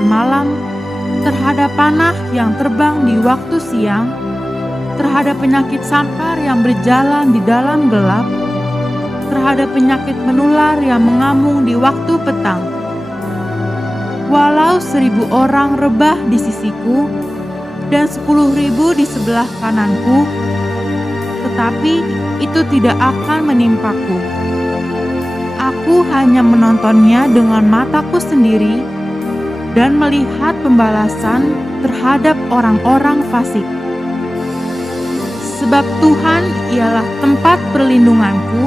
dan malam, terhadap panah yang terbang di waktu siang, terhadap penyakit sampar yang berjalan di dalam gelap, terhadap penyakit menular yang mengamung di waktu petang. Walau 1.000 orang rebah di sisiku dan 10.000 di sebelah kananku, tetapi itu tidak akan menimpaku. Aku hanya menontonnya dengan mataku sendiri dan melihat pembalasan terhadap orang-orang fasik. Sebab Tuhan ialah tempat perlindunganku,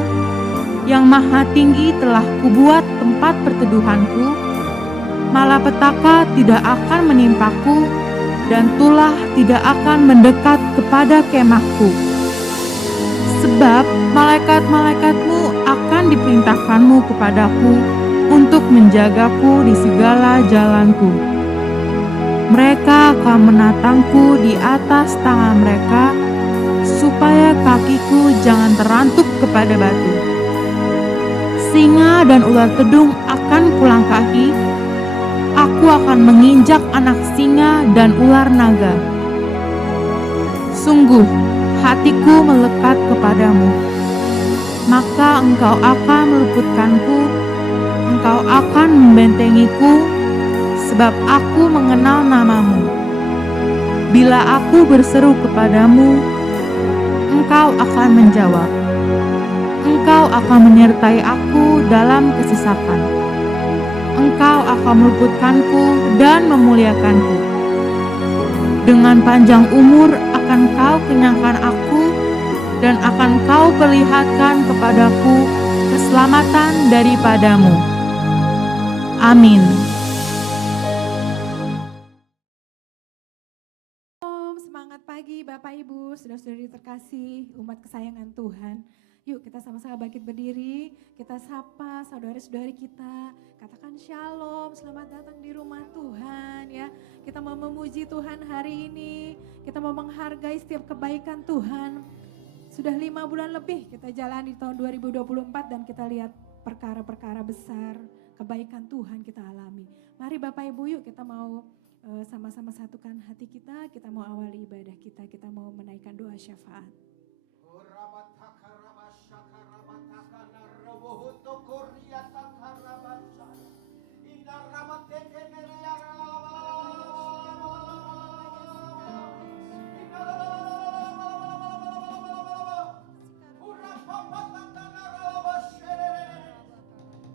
yang maha tinggi telah kubuat tempat perteduhanku, malapetaka tidak akan menimpaku, dan tulah tidak akan mendekat kepada kemahku. Sebab malaikat-malaikatmu akan diperintahkanmu kepadaku untuk menjagaku di segala jalanku. Mereka akan menatangku di atas tangan mereka, supaya kakiku jangan terantuk kepada batu. Singa dan ular tedung akan kulangkahi, aku akan menginjak anak singa dan ular naga. Sungguh, hatiku melekat kepadamu, maka engkau akan meluputkanku, engkau akan membentengiku, sebab aku mengenal namamu. Bila aku berseru kepadamu, engkau akan menjawab. Engkau akan menyertai aku dalam kesesakan. Engkau akan meluputkanku dan memuliakanku. Dengan panjang umur akan kau kenyangkan aku, dan akan kau perlihatkan kepadaku keselamatan daripadamu. Amin. Semangat pagi Bapak Ibu, saudara-saudari terkasih, umat kesayangan Tuhan. Yuk kita sama-sama bangkit berdiri, kita sapa saudara-saudari kita, katakan shalom, selamat datang di rumah Tuhan ya. Kita mau memuji Tuhan hari ini, kita mau menghargai setiap kebaikan Tuhan. Sudah 5 bulan lebih kita jalan di tahun 2024 dan kita lihat perkara-perkara besar, kebaikan Tuhan kita alami. Mari Bapak Ibu yuk kita mau sama-sama satukan hati kita mau awali ibadah kita mau menaikkan doa syafaat.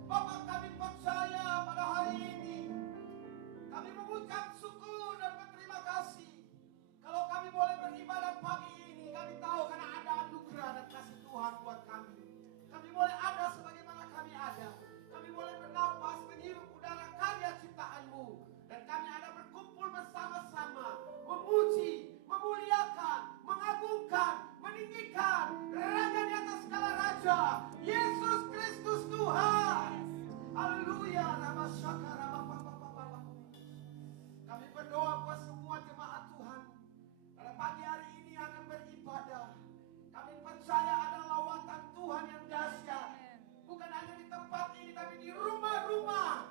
Bapak, kami percaya pada hari ini. Kami mengucap syukur dan berterima kasih. Kalau kami boleh beribadah pagi ini, kami tahu karena ada anugerah dan kasih Tuhan buat kami. Kami boleh ada sebagaimana kami ada. Kami boleh bernapas, menghirup udara karya ciptaan-Mu. Dan kami ada berkumpul bersama-sama, memuji, memuliakan, mengagungkan, meninggikan Raja di atas segala raja, Yesus Kristus Tuhan. Haleluya, nama syakara Bapak. Kami berdoa buat semua jemaat Tuhan. Pada pagi hari ini akan beribadah. Kami percaya ada lawatan Tuhan yang dahsyat. Bukan hanya di tempat ini, tapi di rumah-rumah.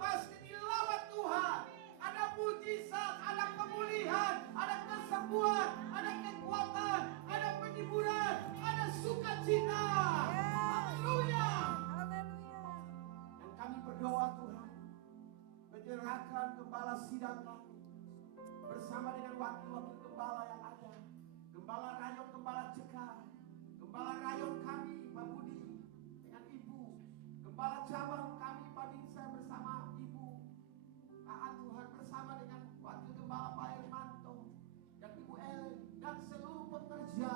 Pasti dilawat Tuhan. Ada mujizat, ada pemulihan, ada kesembuhan, ada kekuatan, ada penyembuhan, ada sukacita. Haleluya. Dan kami berdoa Tuhan, menyerahkan gembala sidang kami bersama dengan wakil-wakil gembala yang ada, gembala rayon, gembala cekar, gembala rayon kami Pak Budi dengan Ibu, gembala cabang kami Pak Dinsa bersama Ibu Taat Tuhan, bersama dengan wakil gembala Pak Hermanto dan Ibu El dan seluruh pekerja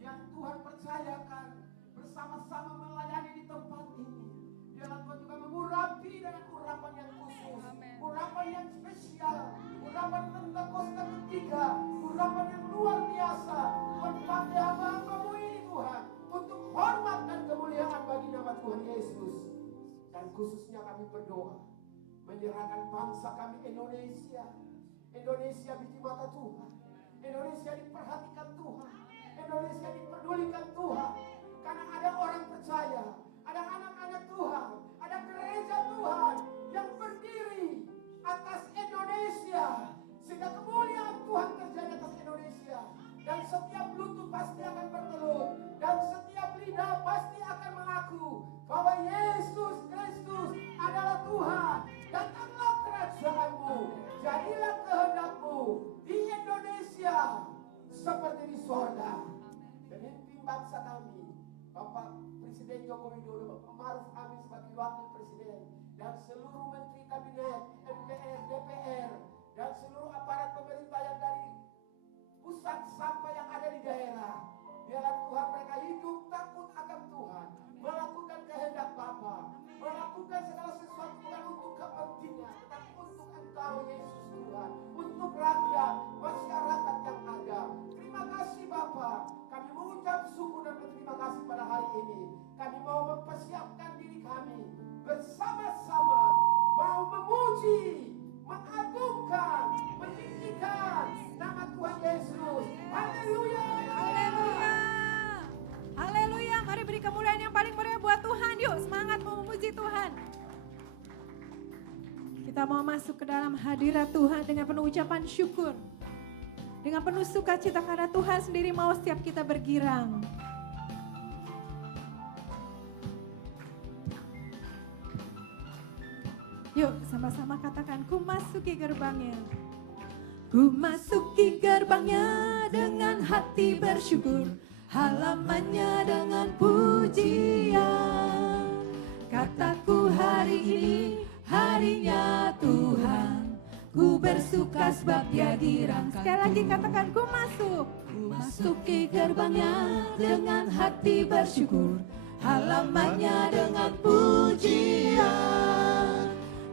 yang Tuhan percayakan bersama-sama melayani di tempat ini. Biarlah Tuhan juga mengurapi dengan urapan yang khusus, urapan yang spesial, urapan Pentakosta ketiga, urapan yang luar biasa. Tuhan pakai hamba-hamba-Mu ini Tuhan, untuk hormat dan kemuliaan bagi nama Tuhan Yesus. Dan khususnya kami berdoa, menyerahkan bangsa kami Indonesia. Indonesia biji mata Tuhan. Indonesia diperhatikan Tuhan. Indonesia diperdulikan Tuhan. Karena ada orang percaya, ada anak-anak Tuhan, ada gereja Tuhan yang berdiri atas seperti di sorga. Pemimpin bangsa kami, Bapak Presiden Joko Widodo, Bapak Maruf Amin sebagai Wakil Presiden, dan seluruh Menteri Kabinet, MPR, DPR, dan seluruh aparat pemerintah yang dari pusat sampai yang ada di daerah. Biarlah Tuhan mereka hidup takut akan Tuhan, melakukan kehendak Bapa, melakukan segala sesuatu bukan untuk kepentingan, tetapi untuk Engkau Yesus Tuhan, untuk rakyat, masyarakat yang ada. Terima kasih Bapa. Kami mengucap syukur dan berterima kasih pada hari ini. Kami mau mempersiapkan diri kami bersama-sama, mau memuji, mengagungkan, meninggikan nama Tuhan Yesus. Haleluya. Haleluya. Haleluya. Mari beri kemuliaan yang paling meriah buat Tuhan. Yuk semangat mau memuji Tuhan. Kita mau masuk ke dalam hadirat Tuhan dengan penuh ucapan syukur. Dengan penuh sukacita karena Tuhan sendiri mau setiap kita bergirang. Yuk sama-sama katakan, ku masuki gerbangnya. Ku masuki gerbangnya dengan hati bersyukur, halamannya dengan pujian. Kataku hari ini harinya Tuhan, ku bersuka sebab Dia dirangkai. Sekali lagi katakan, ku masuk. Ku masuki gerbangnya dengan hati bersyukur, halamannya dengan pujian.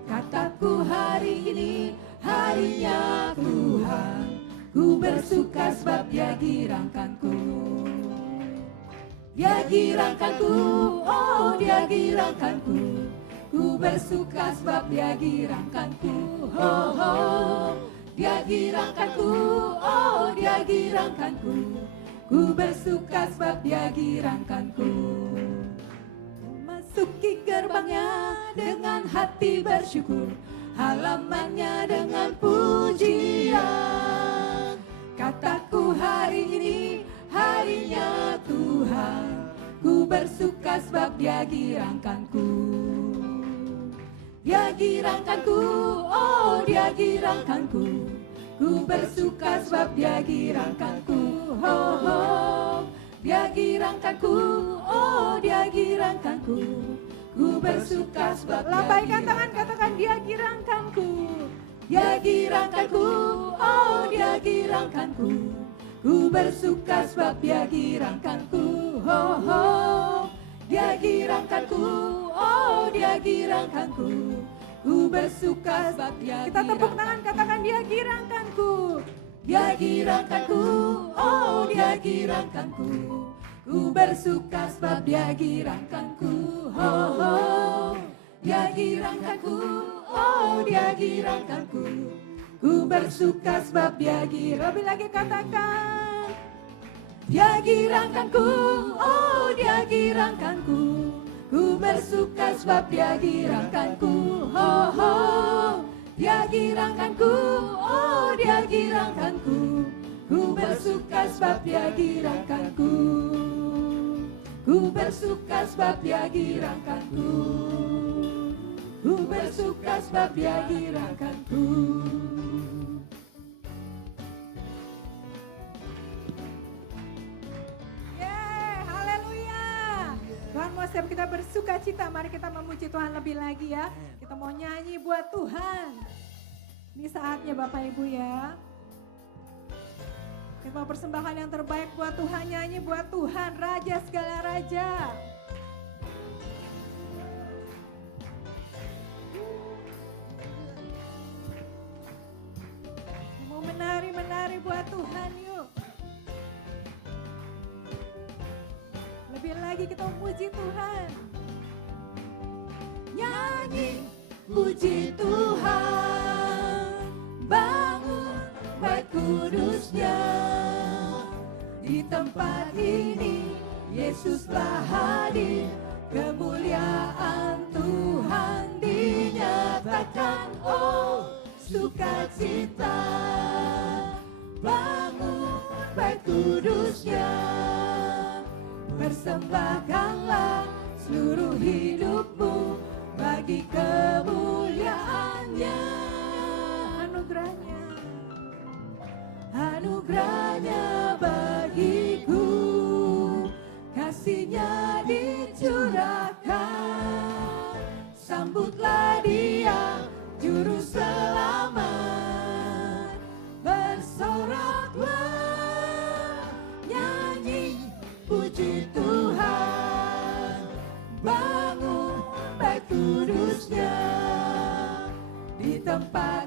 Kataku hari ini harinya Tuhan, ku bersuka sebab Dia girangkanku. Dia girangkanku, oh Dia girangkanku. Ku bersuka sebab Dia girangkanku, oh, oh. Dia girangkanku, oh Dia girangkanku. Ku bersuka sebab Dia girangkanku. Masuki gerbangnya dengan hati bersyukur, halamannya dengan pujian. Kataku hari ini harinya Tuhan, ku bersuka sebab Dia girangkanku. Dia girangkanku, oh Dia girangkanku. Ku bersuka sebab Dia girangkanku, oh, oh. Dia girangkanku, oh Dia girangkanku. Ku bersuka sebab lambaikan tangan, katakan Dia girangkanku. Dia girangkanku, oh Dia girangkanku. Ku bersuka sebab Dia girangkanku, oh, oh. Dia girangkanku, oh Dia girangkanku. Ku bersuka sebab Dia. Kita tepuk tangan, katakan Dia girangkanku. Dia girangkanku, oh Dia girangkanku. Ku bersuka sebab Dia girangkanku, oh, oh. Dia girangkanku, oh Dia girangkanku. Ku bersuka sebab Dia girang. Lebih lagi katakan, Dia girangkanku, oh Dia girangkanku. Ku bersuka sebab Dia girangkanku, oh, oh. Dia girangkanku, oh Dia girangkanku. Ku bersuka sebab Dia girangkanku. Ku bersuka sebab Dia girangkanku. Ku bersuka sebab Dia girangkanku. Tuhan mau setiap kita bersuka cita, mari kita memuji Tuhan lebih lagi ya. Kita mau nyanyi buat Tuhan. Ini saatnya Bapak Ibu ya. Kita mau persembahkan yang terbaik buat Tuhan, nyanyi buat Tuhan, Raja segala Raja. Mau menari-menari buat Tuhan yuk. Lebih lagi kita memuji Tuhan. Nyanyi, puji Tuhan, bangun bait kudusnya. Di tempat ini Yesuslah hadir, kemuliaan Tuhan dinyatakan. Oh sukacita, bangun bait kudusnya. Persembahkanlah seluruh hidupmu bagi kemuliaannya. Anugerahnya, anugerahnya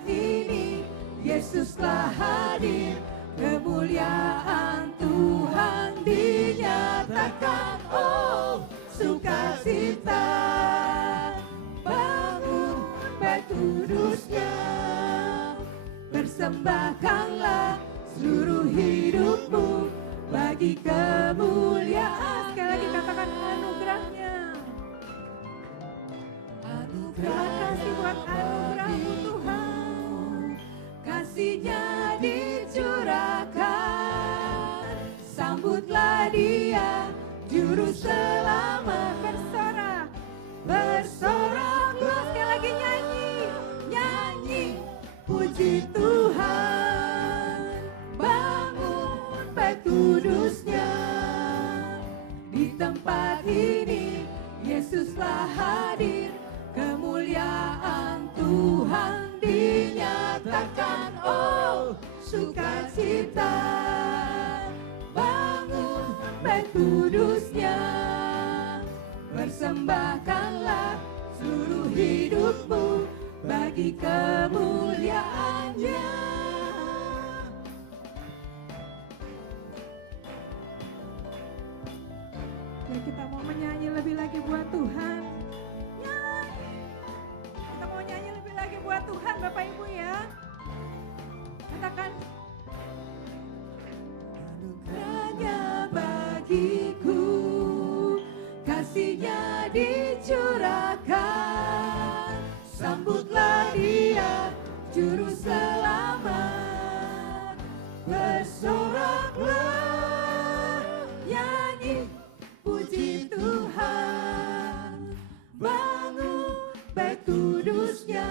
tempat ini Yesuslah hadir, kemuliaan Tuhan dinyatakan. Oh, sukacita, bangun bait kudusnya, persembahkanlah seluruh hidupmu bagi kemuliaan. Sekali lagi katakan anugerahnya. Terima kasih buat anugerahmu Tuhan, kasih-Nya dicurahkan. Sambutlah Dia, Juru Selamat. Bersorak, bersoraklah. Sekali lagi nyanyi, nyanyi, puji Tuhan. Bangun bait kudusnya, di tempat ini Yesuslah hadir, kemuliaan Tuhan dinyatakan. Oh, sukacita, bangun bait kudusnya, persembahkanlah seluruh hidupmu bagi kemuliaan-Nya. Ya, kita mau menyanyi lebih lagi buat Tuhan. Kita mau nyanyi lebih lagi buat Tuhan, Bapak Ibu ya. Katakan, anugerahnya bagiku, kasih-Nya dicurahkan. Sambutlah Dia, Juru Selamat. Bersoraklah, nyanyi, puji Tuhan. Bangun bait kudusnya,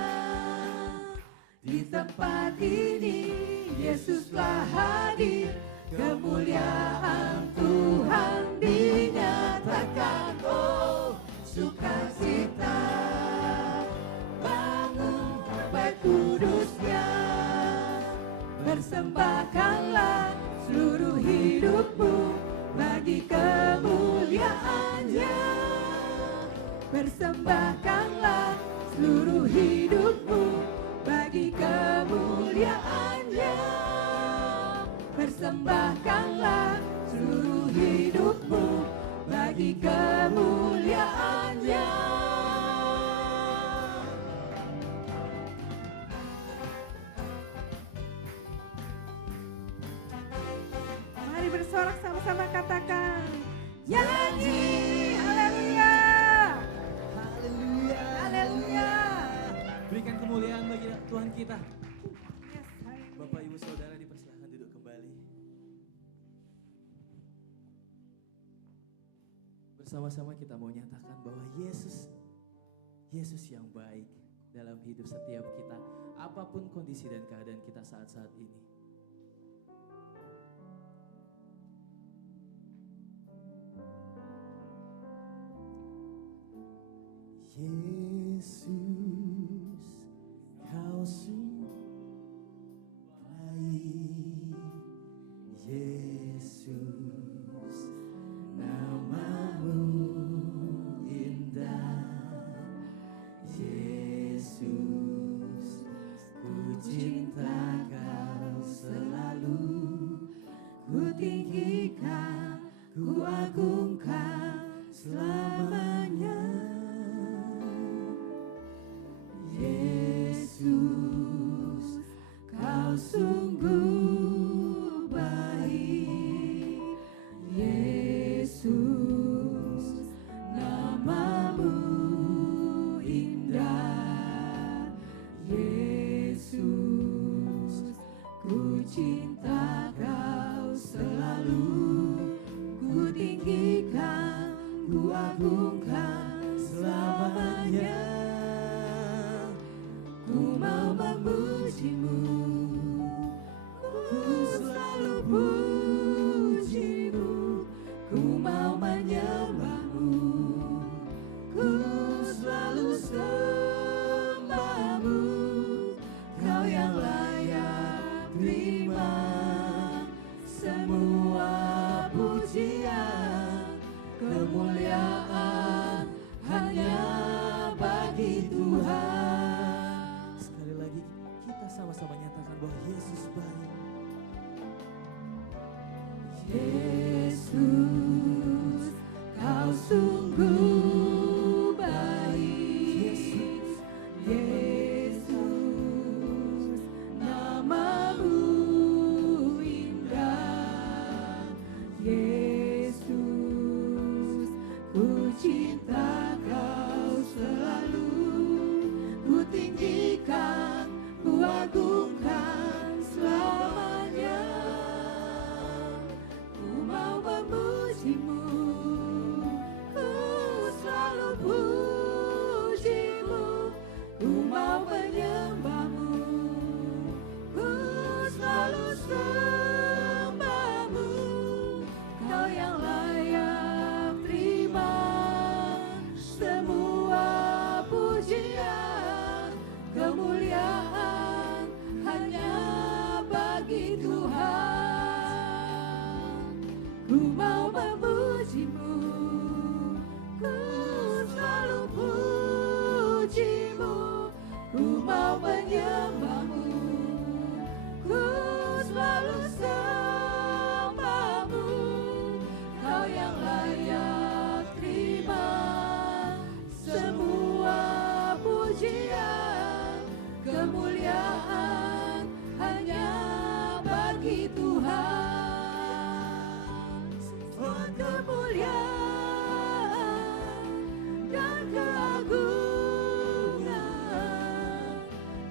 di tempat ini Yesuslah hadir, kemuliaan Tuhan dinyatakan. Oh, sukacita, bangun bait kudusnya, persembahkanlah seluruh hidupmu bagi kemuliaan-Nya. Persembahkanlah seluruh hidupmu bagi kemuliaan-Nya. Persembahkanlah seluruh hidupmu bagi kemuliaan-Nya. Mari bersorak sama-sama, katakan, nyanyi, haleluya, Haleluya. haleluya. Berikan kemuliaan bagi Tuhan kita. Yes, haleluya. Bapak Ibu Saudara dipersilakan duduk kembali. Bersama-sama kita mau nyatakan bahwa Yesus yang baik dalam hidup setiap kita, apapun kondisi dan keadaan kita saat-saat ini. Yesus, Kau sungguh baik. Yesus, namamu indah. Yesus, ku cinta Kau selalu. Ku tinggikan, ku agungkan selamanya. Yesus, Kau sungguh baik. Yesus, namamu indah. Yesus, ku cinta Kau selalu. Ku tinggikan, ku agungkan selamanya. Ku mau memuji-Mu, ku selalu puji-Mu. Ku mau menyembah-Mu, ku selalu sembah-Mu. Kau yang layak terima semua pujian, kemuliaan hanya bagi Tuhan. Sekali lagi kita sama-sama nyatakan bahwa Yesus baik. Yesus, kau sungguh baik. Yesus, namamu indah. Yesus, ku cinta kau selalu. Ku tinggikan, ku agungkan selamanya. Ku mau memujimu, ku selalu pujimu. Ku mau menyembahmu, ku selalu sembahmu. Kau yang layak terima semua pujian, kemuliaan hanya bagi Tuhan. Ku mau memujimu, ku selalu pujimu. Ku mau menyembahmu, ku selalu sembahmu. Kau yang layak terima semua pujian, kemuliaan hanya bagi Tuhan. Semua kemuliaan dan keagungan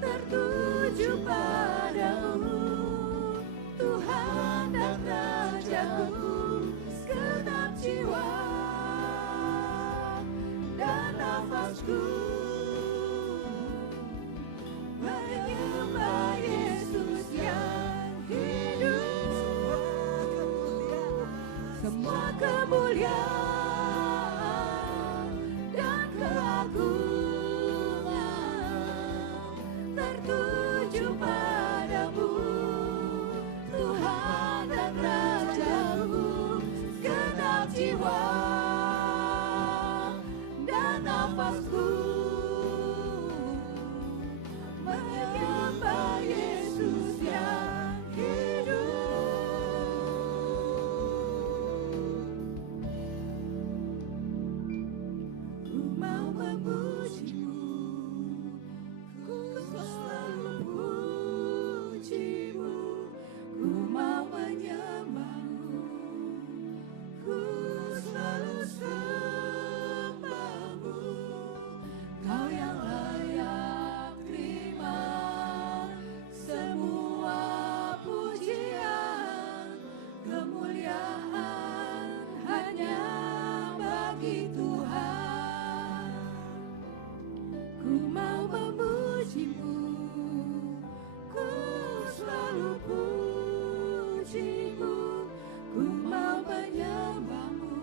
tertuju padamu, Tuhan dan Rajaku. Segenap jiwa dan nafasku menyembah Yesus yang hidup. Semua kemuliaan dan keagungan tertuju padamu, Tuhan dan Rajaku. Segenap jiwa dan nafasku menyembah Yesus yang hidup. Ku mau memujimu, ku selalu pujimu. Ku mau menyembahmu, ku selalu sembahmu. Kau yang layak terima semua pujian, kemuliaan hanya bagi Tuhan. Ku mau memujimu, ku selalu pujimu. Ku mau menyembahmu,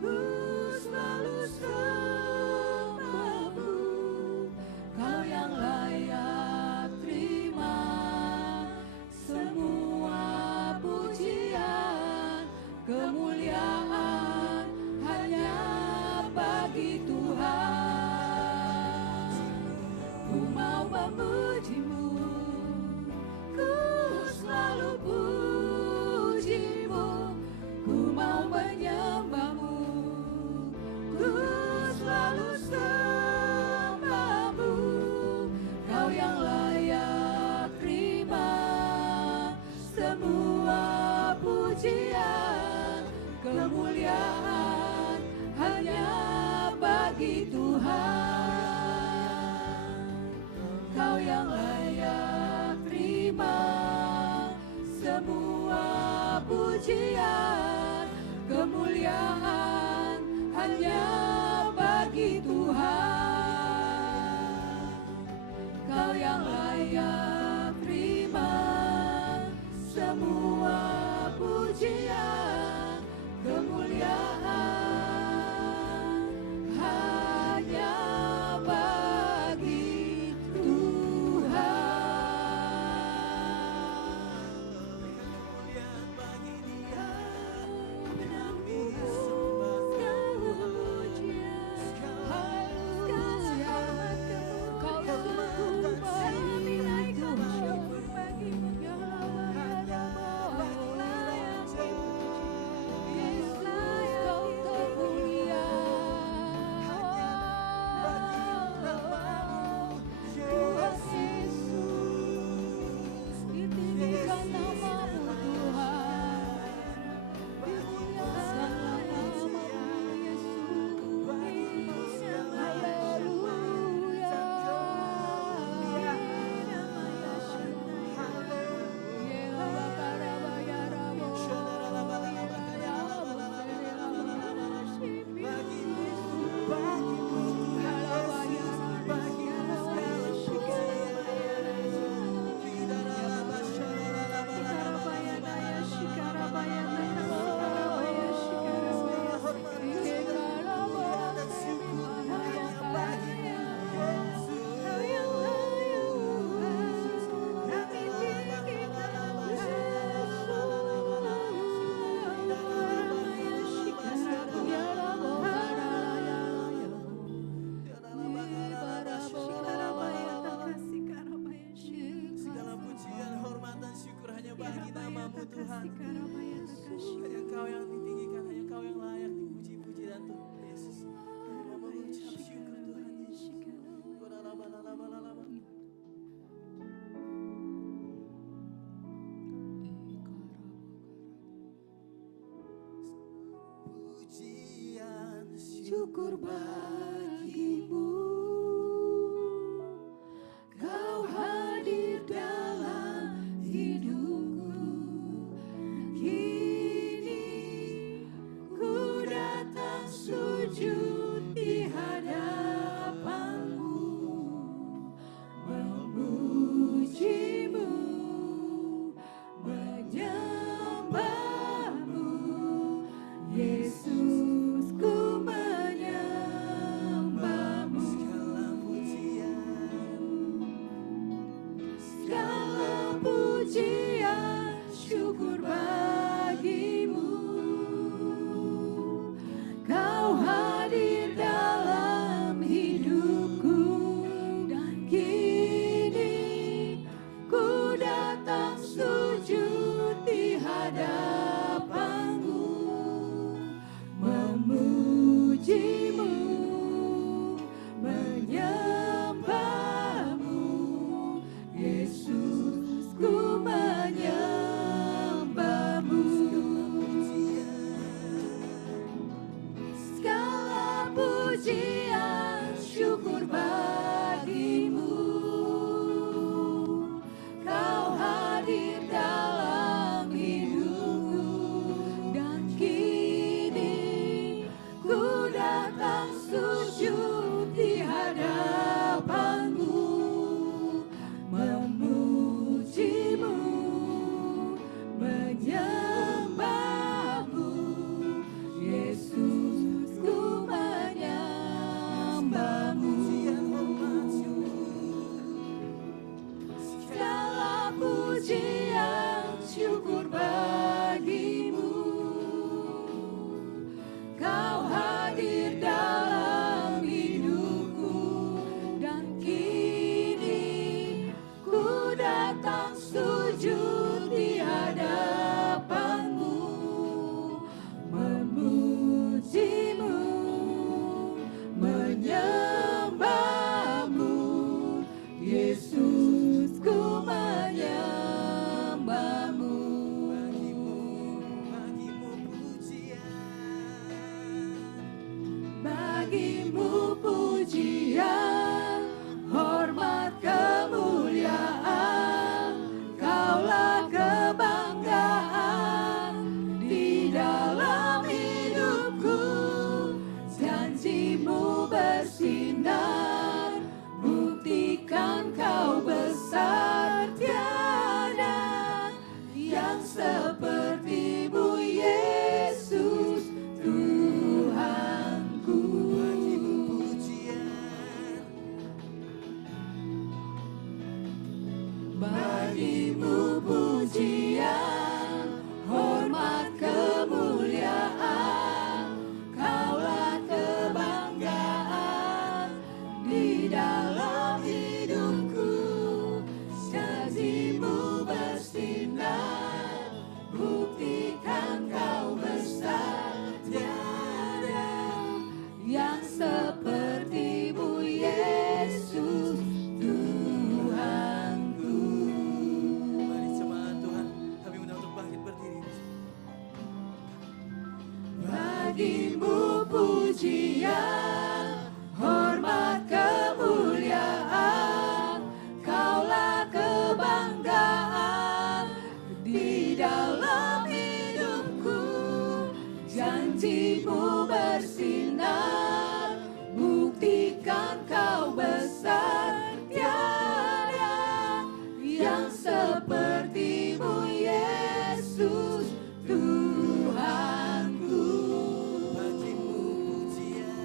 ku selalu sembahmu. Kau yang layak terima semua pujian, kemuliaan hanya bagi Tuhan. Ku mau memujimu, ku selalu pujimu. Ku mau menyembahmu, ku selalu sembahmu. Kau yang layak terima semua pujian, kemuliaan hanya bagi Tuhan. Kau yang layak terima semua pujian, kemuliaan hanya bagi Tuhan. Kau yang layak terima semua pujian, kemuliaan hanya bagi Tuhan. Kemuliaan bagi Dia. Kau sungguh baik. Hanya Engkau yang ditinggikan, hanya Engkau yang layak dipuji-puji dan Tuhan Yesus. Kami mau mengucap syukur Tuhan Yesus. Pujian Syukur bagimu, Kau hadir dalam hidupku. Kini ku datang sujud di hadapanmu, memujimu, menyembahmu, Yesus, ku menyembahmu. Segala pujian, syukur bagimu, Kau hadir dalam hidupku. Dan kini ku datang sujud di hadapanmu, memujimu, menyembahmu, Yesus, ku menyembahmu. Segala pujian, syukur bagimu, Kau hadir dalam hidupku. Dan kini ku datang sujud di hadapanmu, memujimu, menyembahmu, Yesus, ku menyembahmu. Segala pujian, syukur bagimu, Kau hadir dalam hidupku. Dan kini ku datang sujud di hadapanmu, memujimu, menyembahmu, Yesus, ku menyembahmu. Bagimu pujian, hormat, kemuliaan, Kaulah kebanggaan di dalam hidupku. Janjimu bersinar, buktikan Kau besar. Tiada yang seperti-Mu, Yesus, Tuhanku. Bagimu pujian, hormat, kemuliaan, Kaulah kebanggaan di dalam hidupku. Janjimu bersinar, buktikan Kau besar. Tiada yang seperti-Mu, Yesus, Tuhanku. Mari jemaat Tuhan, kami undang untuk bangkit berdiri. Bagimu pujian, hormat, kemuliaan, Kaulah kebanggaan di dalam hidupku. Janjimu bersinar, buktikan Kau besar. Tiada yang seperti-Mu, Yesus, Tuhanku. Bagimu pujian,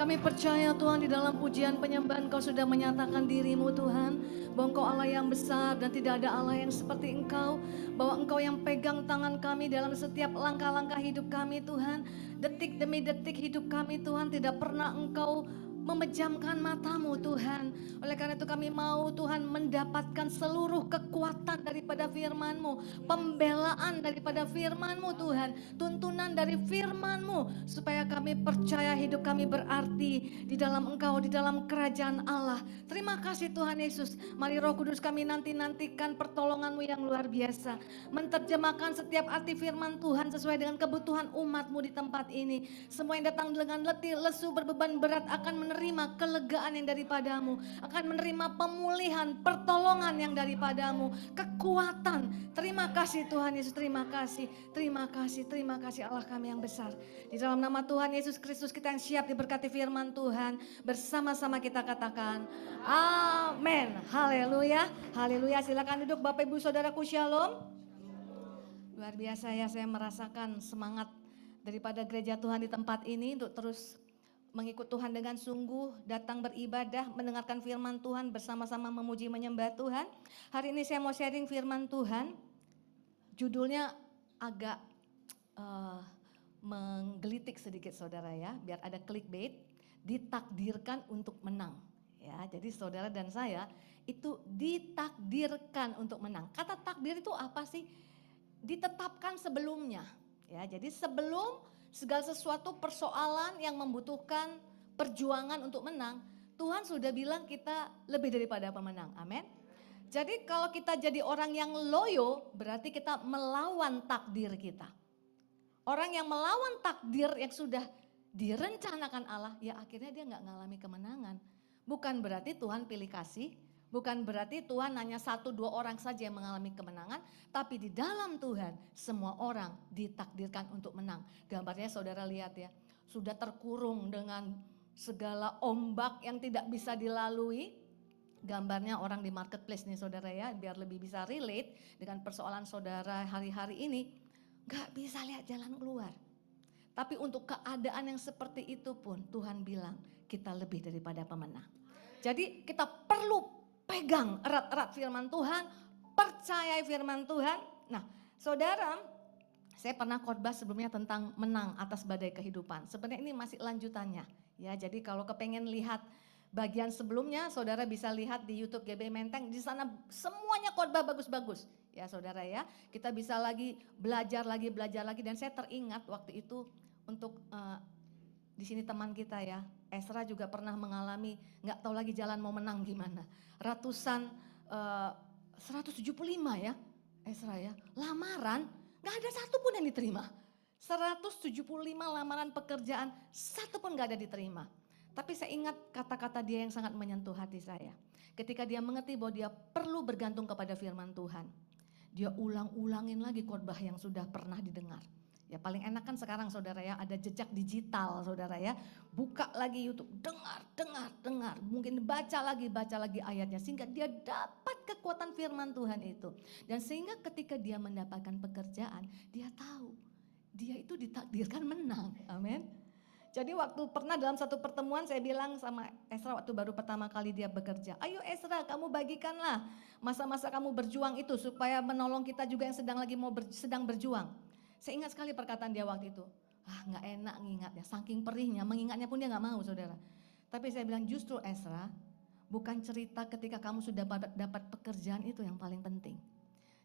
Kami percaya Tuhan di dalam pujian penyembahan Engkau sudah menyatakan diri-Mu Tuhan, bahwa Engkau Allah yang besar dan tidak ada Allah yang seperti Engkau, bahwa Engkau yang pegang tangan kami dalam setiap langkah-langkah hidup kami Tuhan, detik demi detik hidup kami Tuhan, tidak pernah Engkau memejamkan mata-Mu Tuhan. Oleh karena itu kami mau Tuhan mendapatkan seluruh kekuatan daripada firman-Mu, pembelaan daripada firman-Mu Tuhan, tuntunan dari firman-Mu, supaya kami percaya hidup kami berarti di dalam Engkau, di dalam kerajaan Allah. Terima kasih Tuhan Yesus. Mari Roh Kudus kami nantikan pertolongan-Mu yang luar biasa, menerjemahkan setiap arti firman Tuhan sesuai dengan kebutuhan umat-Mu di tempat ini. Semua yang datang dengan letih, lesu, berbeban berat akan menerima kelegaan yang daripadamu, akan menerima pemulihan, pertolongan yang daripadamu, kekuatan. Terima kasih Tuhan Yesus, terima kasih, terima kasih, terima kasih Allah kami yang besar. Di dalam nama Tuhan Yesus Kristus kita yang siap diberkati firman Tuhan, bersama-sama kita katakan amin. Haleluya, haleluya. Silakan duduk Bapak Ibu Saudaraku, shalom. Luar biasa ya, saya merasakan semangat daripada gereja Tuhan di tempat ini untuk terus mengikut Tuhan dengan sungguh, datang beribadah, mendengarkan firman Tuhan, bersama-sama memuji menyembah Tuhan. Hari ini saya mau sharing firman Tuhan, judulnya agak menggelitik sedikit saudara ya, biar ada clickbait, ditakdirkan untuk menang. Ya, jadi saudara dan saya itu ditakdirkan untuk menang. Kata takdir itu apa sih? Ditetapkan sebelumnya. Ya, jadi sebelum segala sesuatu persoalan yang membutuhkan perjuangan untuk menang, Tuhan sudah bilang kita lebih daripada pemenang. Amin. Jadi kalau kita jadi orang yang loyo, berarti kita melawan takdir kita. Orang yang melawan takdir yang sudah direncanakan Allah, ya akhirnya dia nggak ngalami kemenangan. Bukan berarti Tuhan pilih kasih, bukan berarti Tuhan hanya 1-2 orang saja yang mengalami kemenangan, tapi di dalam Tuhan semua orang ditakdirkan untuk menang. Gambarnya saudara lihat ya, sudah terkurung dengan segala ombak yang tidak bisa dilalui. Gambarnya orang di marketplace nih saudara ya, biar lebih bisa relate dengan persoalan saudara hari-hari ini. Gak bisa lihat jalan keluar. Tapi untuk keadaan yang seperti itu pun Tuhan bilang kita lebih daripada pemenang. Jadi kita perlu pegang erat-erat firman Tuhan, percayai firman Tuhan. Nah saudara, saya pernah khotbah sebelumnya tentang menang atas badai kehidupan. Sebenarnya ini masih lanjutannya. Ya, jadi kalau kepengen lihat bagian sebelumnya, saudara bisa lihat di YouTube GB Menteng. Di sana semuanya khotbah bagus-bagus. Ya saudara ya, kita bisa belajar lagi. Dan saya teringat waktu itu untuk di sini teman kita ya, Esra juga pernah mengalami nggak tahu lagi jalan mau menang gimana. Ratusan 175 ya, Esra ya, lamaran nggak ada satu pun yang diterima. 175 lamaran pekerjaan, satu pun nggak ada diterima. Tapi saya ingat kata-kata dia yang sangat menyentuh hati saya. Ketika dia mengerti bahwa dia perlu bergantung kepada firman Tuhan. Dia ulang-ulangin lagi khotbah yang sudah pernah didengar. Ya paling enak kan sekarang saudara ya, ada jejak digital saudara ya. Buka lagi YouTube, dengar. Mungkin baca lagi ayatnya. Sehingga dia dapat kekuatan firman Tuhan itu. Dan sehingga ketika dia mendapatkan pekerjaan, dia tahu dia itu ditakdirkan menang. Amin. Jadi waktu pernah dalam satu pertemuan saya bilang sama Esra waktu baru pertama kali dia bekerja. Ayo Esra, kamu bagikanlah masa-masa kamu berjuang itu supaya menolong kita juga yang sedang berjuang. Saya ingat sekali perkataan dia waktu itu. Nggak enak ngingatnya, saking perihnya, mengingatnya pun dia nggak mau saudara. Tapi saya bilang justru Esra, bukan cerita ketika kamu sudah dapat pekerjaan itu yang paling penting.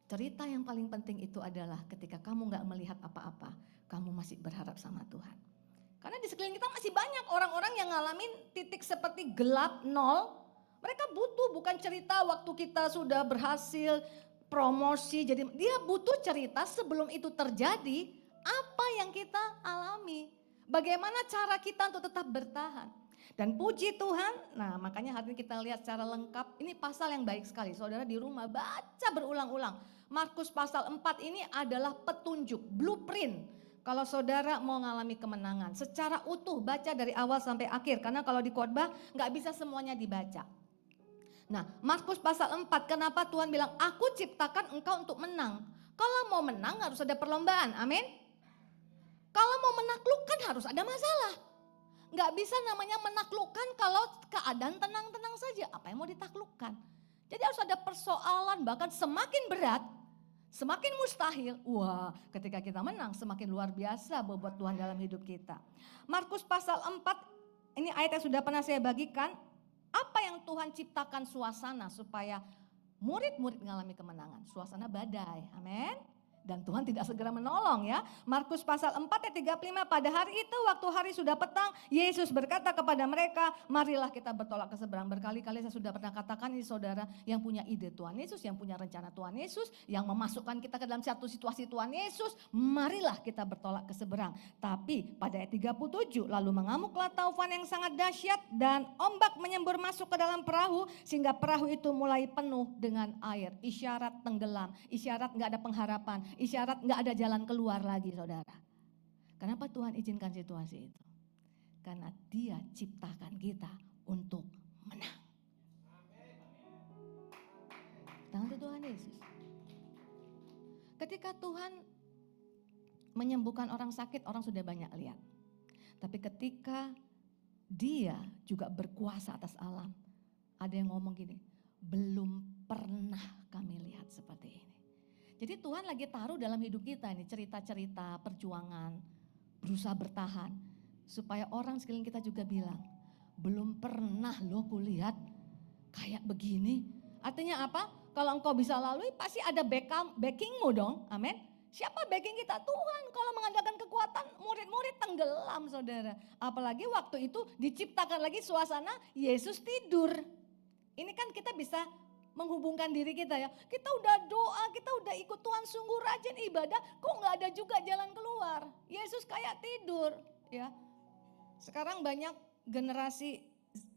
Cerita yang paling penting itu adalah ketika kamu nggak melihat apa-apa, kamu masih berharap sama Tuhan. Karena di sekeliling kita masih banyak orang-orang yang ngalamin titik seperti gelap, nol. Mereka butuh bukan cerita waktu kita sudah berhasil promosi. Jadi dia butuh cerita sebelum itu terjadi, apa yang kita alami. Bagaimana cara kita untuk tetap bertahan. Dan puji Tuhan, nah makanya hari ini kita lihat secara lengkap, ini pasal yang baik sekali. Saudara di rumah baca berulang-ulang. Markus pasal 4 ini adalah petunjuk, blueprint. Kalau saudara mau ngalami kemenangan, secara utuh baca dari awal sampai akhir. Karena kalau di khotbah nggak bisa semuanya dibaca. Nah Markus pasal 4, kenapa Tuhan bilang, aku ciptakan engkau untuk menang. Kalau mau menang harus ada perlombaan, amin. Kalau mau menaklukkan harus ada masalah. Nggak bisa namanya menaklukkan kalau keadaan tenang-tenang saja. Apa yang mau ditaklukkan? Jadi harus ada persoalan, bahkan semakin berat, semakin mustahil. Wah, ketika kita menang semakin luar biasa bobot Tuhan dalam hidup kita. Markus pasal 4, ini ayat yang sudah pernah saya bagikan. Apa yang Tuhan ciptakan suasana supaya murid-murid mengalami kemenangan? Suasana badai, amin. Dan Tuhan tidak segera menolong ya. Markus pasal 4 ayat 35, pada hari itu waktu hari sudah petang, Yesus berkata kepada mereka, marilah kita bertolak ke seberang. Berkali-kali saya sudah pernah katakan ini saudara, yang punya ide Tuhan Yesus, yang punya rencana Tuhan Yesus, yang memasukkan kita ke dalam satu situasi Tuhan Yesus, marilah kita bertolak ke seberang. Tapi pada ayat 37, lalu mengamuklah taufan yang sangat dahsyat dan ombak menyembur masuk ke dalam perahu, sehingga perahu itu mulai penuh dengan air. Isyarat tenggelam, isyarat gak ada pengharapan, isyarat gak ada jalan keluar lagi saudara. Kenapa Tuhan izinkan situasi itu? Karena Dia ciptakan kita untuk menang. Tangan Tuhan Yesus. Ketika Tuhan menyembuhkan orang sakit, orang sudah banyak lihat. Tapi ketika Dia juga berkuasa atas alam, ada yang ngomong gini, belum pernah kami lihat seperti ini. Jadi Tuhan lagi taruh dalam hidup kita ini cerita-cerita perjuangan, berusaha bertahan. Supaya orang sekeliling kita juga bilang, belum pernah loh kulihat kayak begini. Artinya apa? Kalau engkau bisa lalui pasti ada backingmu dong, amin. Siapa backing kita? Tuhan. Kalau mengadakan kekuatan, murid-murid tenggelam saudara. Apalagi waktu itu diciptakan lagi suasana Yesus tidur. Ini kan kita bisa menghubungkan diri kita ya. Kita udah doa, kita udah ikut Tuhan sungguh rajin ibadah, kok gak ada juga jalan keluar. Yesus kayak tidur ya. Sekarang banyak generasi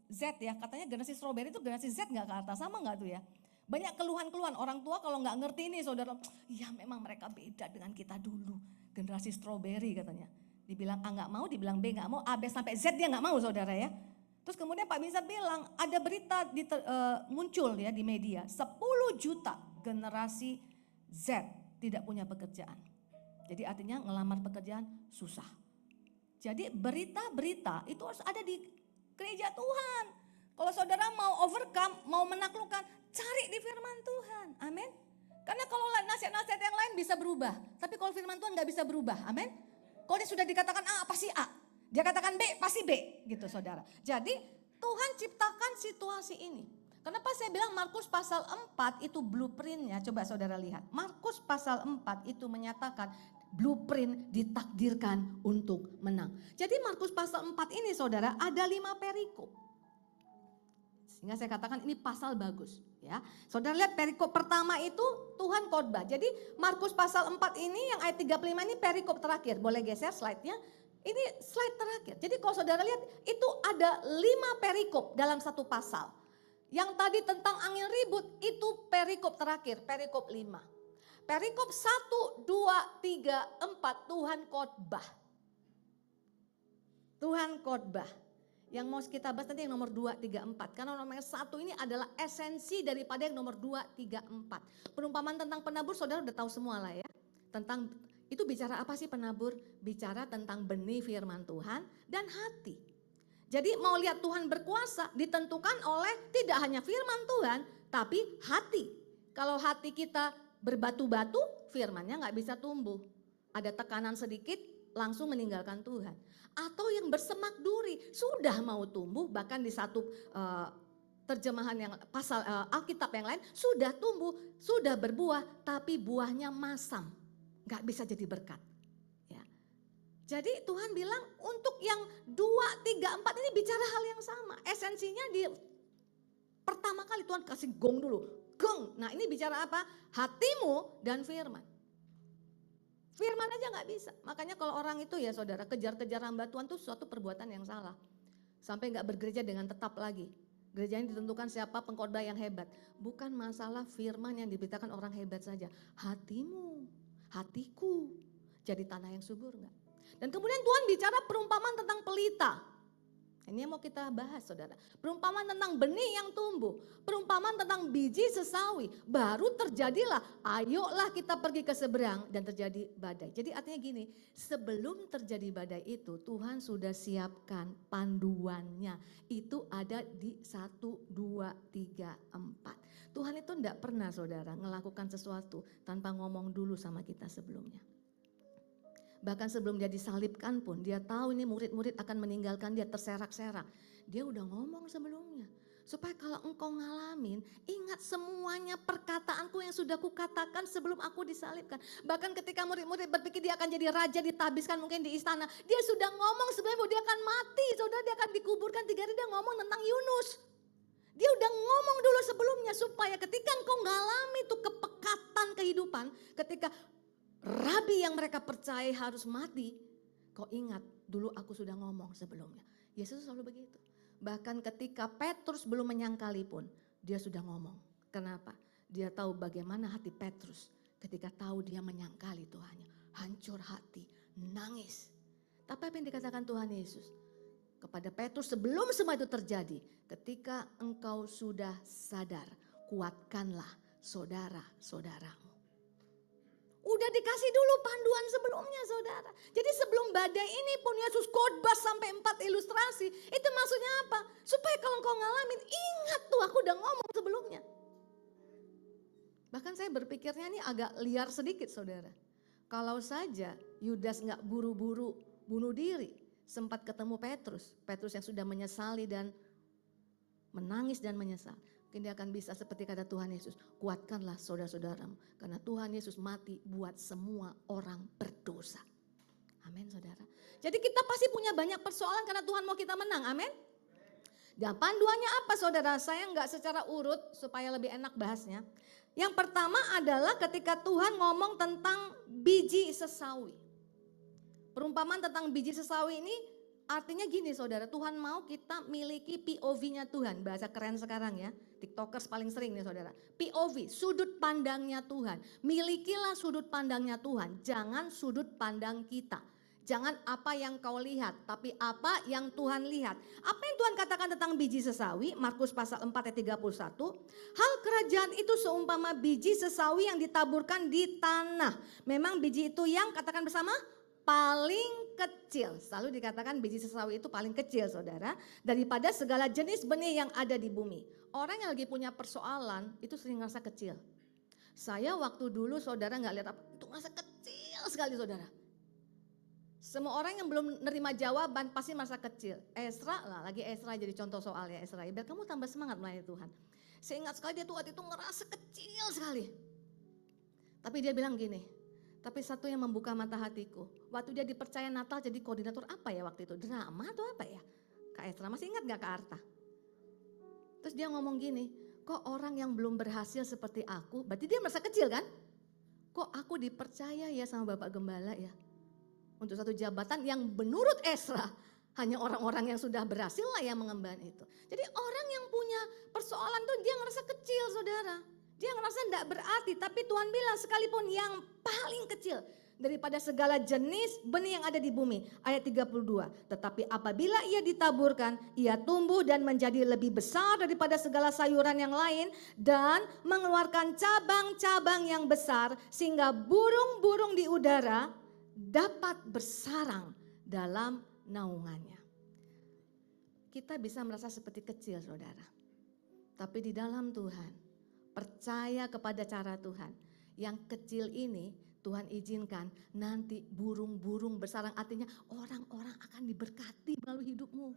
Z ya, katanya generasi strawberry itu generasi Z gak ke atas, sama gak tuh ya. Banyak keluhan-keluhan orang tua kalau gak ngerti ini saudara, ya memang mereka beda dengan kita dulu. Generasi strawberry katanya. Dibilang A gak mau, dibilang B gak mau, A, B sampai Z dia gak mau saudara ya. Terus kemudian Pak Binsar bilang ada berita muncul ya di media 10 juta generasi Z tidak punya pekerjaan. Jadi artinya ngelamar pekerjaan susah. Jadi berita-berita itu harus ada di gereja Tuhan. Kalau saudara mau overcome, mau menaklukkan, cari di firman Tuhan. Amin. Karena kalau nasihat-nasihat yang lain bisa berubah. Tapi kalau firman Tuhan gak bisa berubah. Amin. Kalau dia sudah dikatakan A, pasti A. Dia katakan B, pasti B gitu saudara. Jadi Tuhan ciptakan situasi ini. Kenapa saya bilang Markus pasal 4 itu blueprintnya, coba saudara lihat. Markus pasal 4 itu menyatakan blueprint ditakdirkan untuk menang. Jadi Markus pasal 4 ini saudara ada 5 perikop. Sehingga saya katakan ini pasal bagus ya. Saudara lihat perikop pertama itu Tuhan khotbah. Jadi Markus pasal 4 ini yang ayat 35 ini perikop terakhir. Boleh geser slide-nya. Ini slide terakhir. Jadi kalau saudara lihat itu ada 5 perikop dalam satu pasal. Yang tadi tentang angin ribut itu perikop terakhir, perikop 5. Perikop 1, 2, 3, 4 Tuhan khotbah. Tuhan khotbah. Yang mau kita bahas nanti yang nomor 2, 3, 4. Karena nomor 1 ini adalah esensi daripada yang nomor 2, 3, 4. Perumpamaan tentang penabur saudara udah tahu semua lah ya. Tentang itu bicara apa sih penabur? Bicara tentang benih firman Tuhan dan hati. Jadi mau lihat Tuhan berkuasa ditentukan oleh tidak hanya firman Tuhan, tapi hati. Kalau hati kita berbatu-batu, firmannya gak bisa tumbuh. Ada tekanan sedikit, langsung meninggalkan Tuhan. Atau yang bersemak duri, sudah mau tumbuh, bahkan di satu terjemahan yang pasal Alkitab yang lain, sudah tumbuh, sudah berbuah, tapi buahnya masam. Gak bisa jadi berkat. Ya. Jadi Tuhan bilang untuk yang 2, 3, 4 ini bicara hal yang sama. Esensinya di pertama kali Tuhan kasih gong dulu. Gong. Nah ini bicara apa? Hatimu dan firman. Firman aja gak bisa. Makanya kalau orang itu ya saudara kejar-kejar hamba Tuhan itu suatu perbuatan yang salah. Sampai gak bergereja dengan tetap lagi. Gereja ini ditentukan siapa pengkhotbah yang hebat. Bukan masalah firman yang diberitakan orang hebat saja. Hatimu. Hatiku jadi tanah yang subur enggak? Dan kemudian Tuhan bicara perumpamaan tentang pelita. Ini yang mau kita bahas saudara. Perumpamaan tentang benih yang tumbuh. Perumpamaan tentang biji sesawi. Baru terjadilah, ayolah kita pergi ke seberang dan terjadi badai. Jadi artinya gini, sebelum terjadi badai itu Tuhan sudah siapkan panduannya. Itu ada di 1, 2, 3, 4. Tuhan itu tidak pernah saudara melakukan sesuatu tanpa ngomong dulu sama kita sebelumnya. Bahkan sebelum dia disalibkan pun dia tahu ini murid-murid akan meninggalkan dia terserak-serak. Dia udah ngomong sebelumnya. Supaya kalau engkau ngalamin, ingat semuanya perkataanku yang sudah kukatakan sebelum aku disalibkan. Bahkan ketika murid-murid berpikir dia akan jadi raja, ditabiskan mungkin di istana. Dia sudah ngomong sebelumnya bahwa dia akan mati, saudara, dia akan dikuburkan 3 hari, dia ngomong tentang Yunus. Dia udah ngomong dulu sebelumnya supaya ketika engkau ngalami itu kepekatan kehidupan, ketika rabi yang mereka percaya harus mati, kau ingat dulu aku sudah ngomong sebelumnya. Yesus selalu begitu. Bahkan ketika Petrus belum menyangkali pun, dia sudah ngomong. Kenapa? Dia tahu bagaimana hati Petrus ketika tahu dia menyangkali Tuhannya. Hancur hati, nangis. Tapi apa yang dikatakan Tuhan Yesus kepada Petrus sebelum semua itu terjadi? Ketika engkau sudah sadar, kuatkanlah saudara-saudaramu. Udah dikasih dulu panduan sebelumnya saudara. Jadi sebelum badai ini pun Yesus khotbah sampai 4 ilustrasi. Itu maksudnya apa? Supaya kalau engkau ngalamin, ingat tuh aku udah ngomong sebelumnya. Bahkan saya berpikirnya ini agak liar sedikit saudara. Kalau saja Yudas gak buru-buru bunuh diri. Sempat ketemu Petrus. Petrus yang sudah menyesali dan menangis dan menyesal. Mungkin dia akan bisa seperti kata Tuhan Yesus, kuatkanlah saudara-saudaramu. Karena Tuhan Yesus mati buat semua orang berdosa. Amin saudara. Jadi kita pasti punya banyak persoalan karena Tuhan mau kita menang, amin. Dan panduannya apa saudara? Saya nggak secara urut supaya lebih enak bahasnya. Yang pertama adalah ketika Tuhan ngomong tentang biji sesawi. Perumpamaan tentang biji sesawi ini artinya gini saudara, Tuhan mau kita miliki POV-nya Tuhan. Bahasa keren sekarang ya, TikTokers paling sering nih saudara. POV, sudut pandangnya Tuhan. Milikilah sudut pandangnya Tuhan, jangan sudut pandang kita. Jangan apa yang kau lihat, tapi apa yang Tuhan lihat. Apa yang Tuhan katakan tentang biji sesawi, Markus pasal 4 ayat 31. Hal kerajaan itu seumpama biji sesawi yang ditaburkan di tanah. Memang biji itu yang katakan bersama paling kecil. Selalu dikatakan biji sesawi itu paling kecil saudara. Daripada segala jenis benih yang ada di bumi. Orang yang lagi punya persoalan itu sering ngerasa kecil. Saya waktu dulu saudara gak lihat apa, itu ngerasa kecil sekali saudara. Semua orang yang belum nerima jawaban pasti merasa kecil. Esra lah, lagi Esra jadi contoh soal ya Esra. Biar kamu tambah semangat melayani Tuhan. Saya ingat sekali dia tuh waktu itu ngerasa kecil sekali. Tapi dia bilang gini, tapi satu yang membuka mata hatiku. Waktu dia dipercaya Natal jadi koordinator apa ya waktu itu? Drama atau apa ya? Kak Esra masih ingat gak Kak Arta? Terus dia ngomong gini, kok orang yang belum berhasil seperti aku, berarti dia merasa kecil kan? Kok aku dipercaya ya sama Bapak Gembala ya? Untuk satu jabatan yang menurut Esra hanya orang-orang yang sudah berhasil lah yang mengemban itu. Jadi orang yang punya persoalan tuh dia ngerasa kecil saudara. Dia ngerasa tidak berarti, tapi Tuhan bilang sekalipun yang paling kecil daripada segala jenis benih yang ada di bumi. Ayat 32, tetapi apabila ia ditaburkan, ia tumbuh dan menjadi lebih besar daripada segala sayuran yang lain dan mengeluarkan cabang-cabang yang besar sehingga burung-burung di udara dapat bersarang dalam naungannya. Kita bisa merasa seperti kecil saudara. Tapi di dalam Tuhan, percaya kepada cara Tuhan. Yang kecil ini Tuhan izinkan nanti burung-burung bersarang. Artinya orang-orang akan diberkati melalui hidupmu.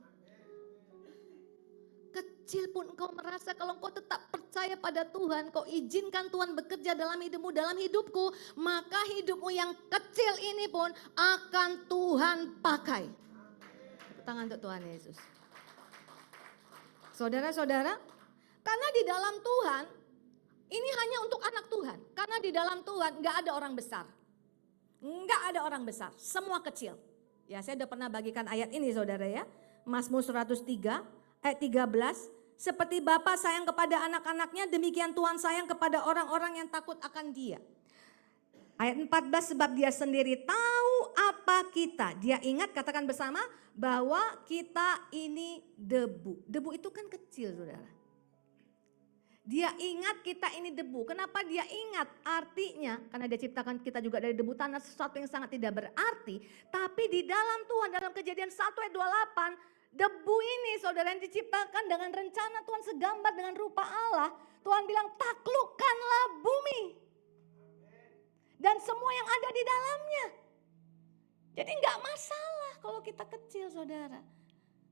Kecil pun engkau merasa kalau engkau tetap percaya pada Tuhan, kau izinkan Tuhan bekerja dalam hidupmu, dalam hidupku, maka hidupmu yang kecil ini pun akan Tuhan pakai. Tepuk tangan untuk Tuhan Yesus. Saudara-saudara, karena di dalam Tuhan, ini hanya untuk anak Tuhan. Karena di dalam Tuhan gak ada orang besar. Gak ada orang besar, semua kecil. Ya saya udah pernah bagikan ayat ini saudara ya. Mazmur 103 ayat 13. Seperti Bapa sayang kepada anak-anaknya, demikian Tuhan sayang kepada orang-orang yang takut akan Dia. Ayat 14, sebab Dia sendiri tahu apa kita? Dia ingat, katakan bersama, bahwa kita ini debu. Debu itu kan kecil, saudara. Dia ingat kita ini debu. Kenapa dia ingat? Artinya, karena dia ciptakan kita juga dari debu tanah, sesuatu yang sangat tidak berarti. Tapi di dalam Tuhan, dalam Kejadian 1 ayat 28, debu ini saudara yang diciptakan dengan rencana Tuhan segambar dengan rupa Allah. Tuhan bilang taklukkanlah bumi. Dan semua yang ada di dalamnya. Jadi nggak masalah kalau kita kecil saudara.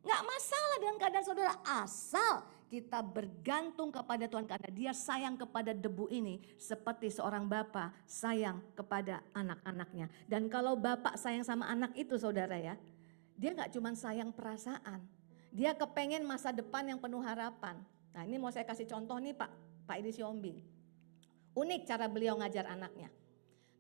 Nggak masalah dengan keadaan saudara, asal kita bergantung kepada Tuhan karena dia sayang kepada debu ini seperti seorang bapa sayang kepada anak-anaknya. Dan kalau bapak sayang sama anak itu saudara ya, dia nggak cuma sayang perasaan, dia kepengen masa depan yang penuh harapan. Nah ini mau saya kasih contoh nih Pak Edi Siombing. Unik cara beliau ngajar anaknya.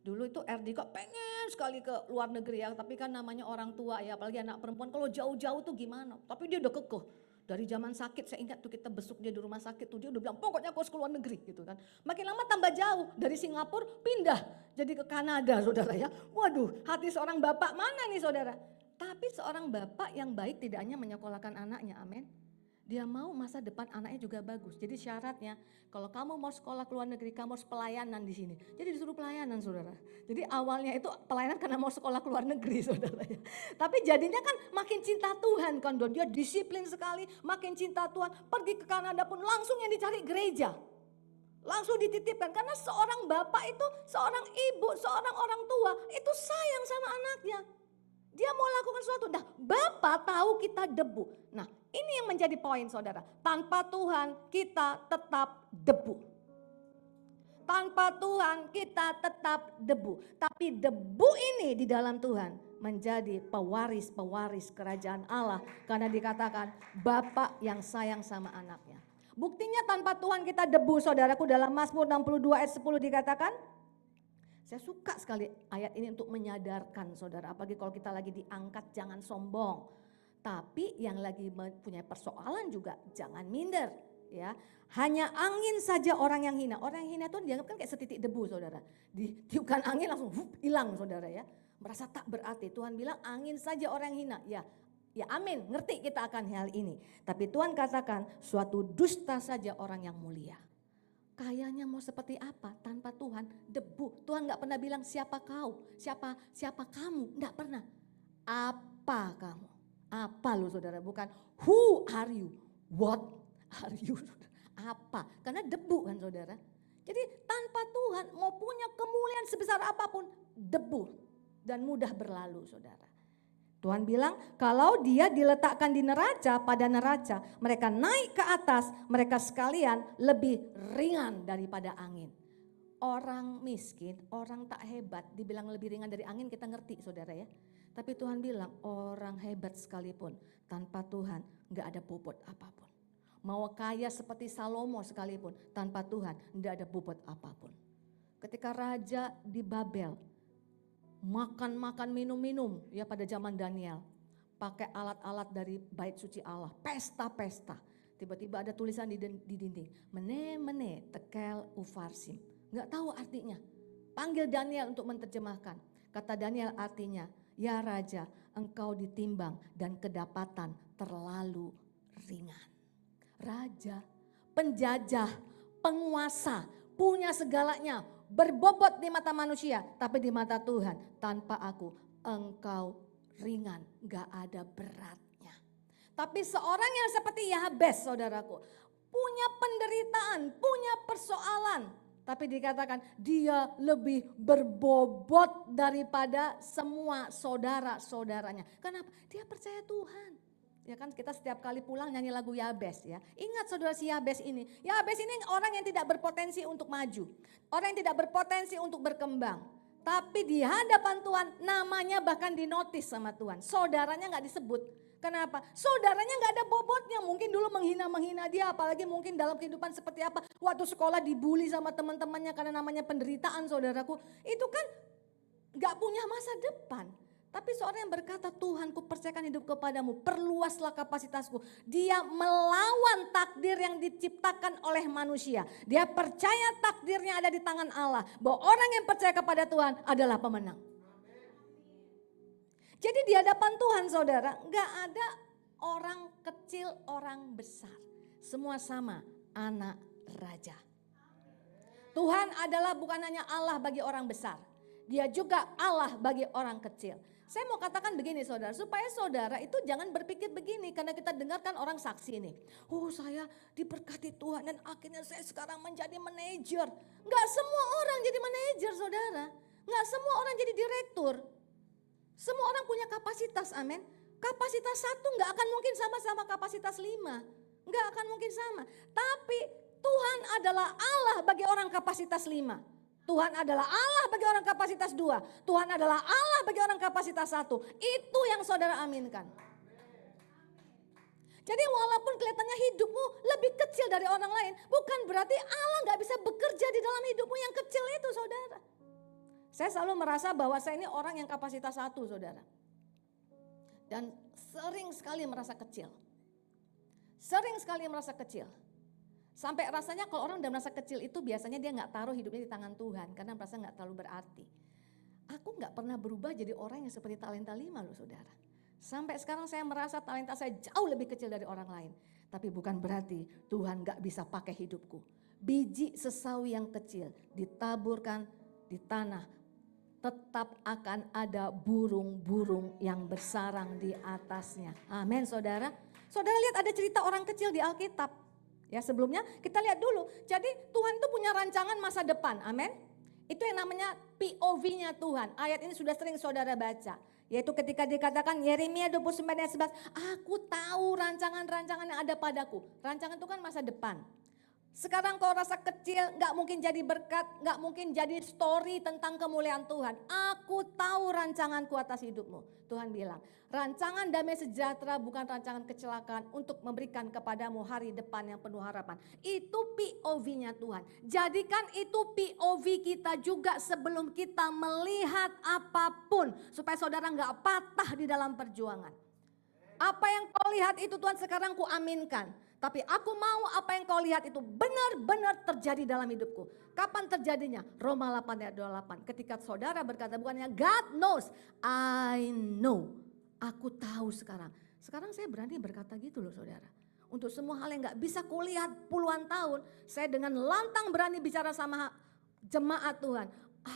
Dulu itu Erdiko pengen sekali ke luar negeri ya, tapi kan namanya orang tua ya, apalagi anak perempuan kalau jauh-jauh tuh gimana. Tapi dia udah kekeh. Dari zaman sakit saya ingat tuh kita besuk dia di rumah sakit tuh dia udah bilang pokoknya aku harus ke luar negeri gitu kan. Makin lama tambah jauh, dari Singapura pindah jadi ke Kanada saudara ya. Waduh, hati seorang bapak mana nih saudara. Tapi seorang bapak yang baik tidak hanya menyekolahkan anaknya, amin. Dia mau masa depan anaknya juga bagus. Jadi syaratnya kalau kamu mau sekolah ke luar negeri, kamu harus pelayanan di sini. Jadi disuruh pelayanan saudara. Jadi awalnya itu pelayanan karena mau sekolah ke luar negeri saudara ya. Tapi jadinya kan makin cinta Tuhan kan. Dia disiplin sekali, makin cinta Tuhan. Pergi ke Kanada pun langsung yang dicari gereja. Langsung dititipkan. Karena seorang bapak itu, seorang ibu, seorang orang tua itu sayang sama anaknya. Dia mau lakukan sesuatu. Nah, Bapak tahu kita debu. Nah, ini yang menjadi poin saudara. Tanpa Tuhan kita tetap debu. Tanpa Tuhan kita tetap debu. Tapi debu ini di dalam Tuhan menjadi pewaris-pewaris kerajaan Allah. Karena dikatakan Bapak yang sayang sama anaknya. Buktinya tanpa Tuhan kita debu saudaraku, dalam Mazmur 62 ayat 10 dikatakan. Saya suka sekali ayat ini untuk menyadarkan saudara, apalagi kalau kita lagi diangkat jangan sombong. Tapi yang lagi punya persoalan juga jangan minder ya. Hanya angin saja orang yang hina. Orang yang hina itu dianggap kan kayak setitik debu saudara. Ditiupkan angin langsung hilang saudara ya. Merasa tak berarti. Tuhan bilang angin saja orang yang hina. Ya amin, ngerti kita akan hal ini. Tapi Tuhan katakan suatu dusta saja orang yang mulia. Kayaknya mau seperti apa tanpa Tuhan? Debu. Tuhan gak pernah bilang siapa kau, siapa kamu, gak pernah. Apa kamu? Apa lu saudara? Bukan who are you, what are you. Apa? Karena debu kan saudara. Jadi tanpa Tuhan mau punya kemuliaan sebesar apapun, debu dan mudah berlalu saudara. Tuhan bilang kalau dia diletakkan di neraca, pada neraca mereka naik ke atas, mereka sekalian lebih ringan daripada angin. Orang miskin, orang tak hebat dibilang lebih ringan dari angin kita ngerti saudara ya. Tapi Tuhan bilang orang hebat sekalipun tanpa Tuhan gak ada bobot apapun. Mau kaya seperti Salomo sekalipun tanpa Tuhan gak ada bobot apapun. Ketika raja di Babel makan minum ya pada zaman Daniel, pakai alat-alat dari bait suci Allah, pesta-pesta. Tiba-tiba ada tulisan di dinding, mene tekel ufarsim, nggak tahu artinya. Panggil Daniel untuk menerjemahkan. Kata Daniel artinya, ya raja engkau ditimbang dan kedapatan terlalu ringan. Raja, penjajah, penguasa, punya segalanya, berbobot di mata manusia, tapi di mata Tuhan tanpa aku engkau ringan, gak ada beratnya. Tapi seorang yang seperti Yabes saudaraku, punya penderitaan, punya persoalan, tapi dikatakan dia lebih berbobot daripada semua saudara-saudaranya. Kenapa? Dia percaya Tuhan. Ya kan kita setiap kali pulang nyanyi lagu Yabes ya. Ingat saudara si Yabes ini. Yabes ini orang yang tidak berpotensi untuk maju. Orang yang tidak berpotensi untuk berkembang. Tapi di hadapan Tuhan namanya bahkan dinotis sama Tuhan. Saudaranya gak disebut. Kenapa? Saudaranya gak ada bobotnya. Mungkin dulu menghina dia, apalagi mungkin dalam kehidupan seperti apa. Waktu sekolah dibully sama teman-temannya karena namanya penderitaan saudaraku. Itu kan gak punya masa depan. Tapi seorang yang berkata, Tuhan ku percayakan hidup kepadamu, perluaslah kapasitasku. Dia melawan takdir yang diciptakan oleh manusia. Dia percaya takdirnya ada di tangan Allah. Bahwa orang yang percaya kepada Tuhan adalah pemenang. Jadi di hadapan Tuhan saudara, gak ada orang kecil, orang besar. Semua sama, anak raja. Tuhan adalah bukan hanya Allah bagi orang besar. Dia juga Allah bagi orang kecil. Saya mau katakan begini saudara, supaya saudara itu jangan berpikir begini. Karena kita dengarkan orang saksi ini. Oh saya diberkati Tuhan dan akhirnya saya sekarang menjadi manajer. Gak semua orang jadi manajer saudara. Gak semua orang jadi direktur. Semua orang punya kapasitas, amin. Kapasitas 1 gak akan mungkin sama-sama kapasitas 5. Gak akan mungkin sama. Tapi Tuhan adalah Allah bagi orang kapasitas 5. Tuhan adalah Allah bagi orang kapasitas 2. Tuhan adalah Allah bagi orang kapasitas 1. Itu yang saudara aminkan. Jadi walaupun kelihatannya hidupmu lebih kecil dari orang lain, bukan berarti Allah gak bisa bekerja di dalam hidupmu yang kecil itu saudara. Saya selalu merasa bahwa saya ini orang yang kapasitas 1 saudara. Dan sering sekali merasa kecil. Sering sekali merasa kecil. Sampai rasanya kalau orang udah merasa kecil itu biasanya dia gak taruh hidupnya di tangan Tuhan. Karena merasa gak terlalu berarti. Aku gak pernah berubah jadi orang yang seperti talenta 5 loh saudara. Sampai sekarang saya merasa talenta saya jauh lebih kecil dari orang lain. Tapi bukan berarti Tuhan gak bisa pakai hidupku. Biji sesawi yang kecil ditaburkan di tanah. Tetap akan ada burung-burung yang bersarang di atasnya. Amin saudara. Saudara lihat ada cerita orang kecil di Alkitab. Ya sebelumnya kita lihat dulu. Jadi Tuhan itu punya rancangan masa depan. Amin. Itu yang namanya POV-nya Tuhan. Ayat ini sudah sering saudara baca. Yaitu ketika dikatakan Yeremia 29 ayat 11. Aku tahu rancangan-rancangan yang ada padaku. Rancangan itu kan masa depan. Sekarang kau rasa kecil, gak mungkin jadi berkat, gak mungkin jadi story tentang kemuliaan Tuhan. Aku tahu rancanganku atas hidupmu. Tuhan bilang, rancangan damai sejahtera bukan rancangan kecelakaan untuk memberikan kepadamu hari depan yang penuh harapan. Itu POV-nya Tuhan. Jadikan itu POV kita juga sebelum kita melihat apapun. Supaya saudara gak patah di dalam perjuangan. Apa yang kau lihat itu Tuhan sekarang ku aminkan. Tapi aku mau apa yang kau lihat itu benar-benar terjadi dalam hidupku. Kapan terjadinya? Roma 8 ayat 28. Ketika saudara berkata bukannya God knows, I know. Aku tahu sekarang. Sekarang saya berani berkata gitu loh saudara. Untuk semua hal yang gak bisa kulihat puluhan tahun. Saya dengan lantang berani bicara sama jemaat Tuhan.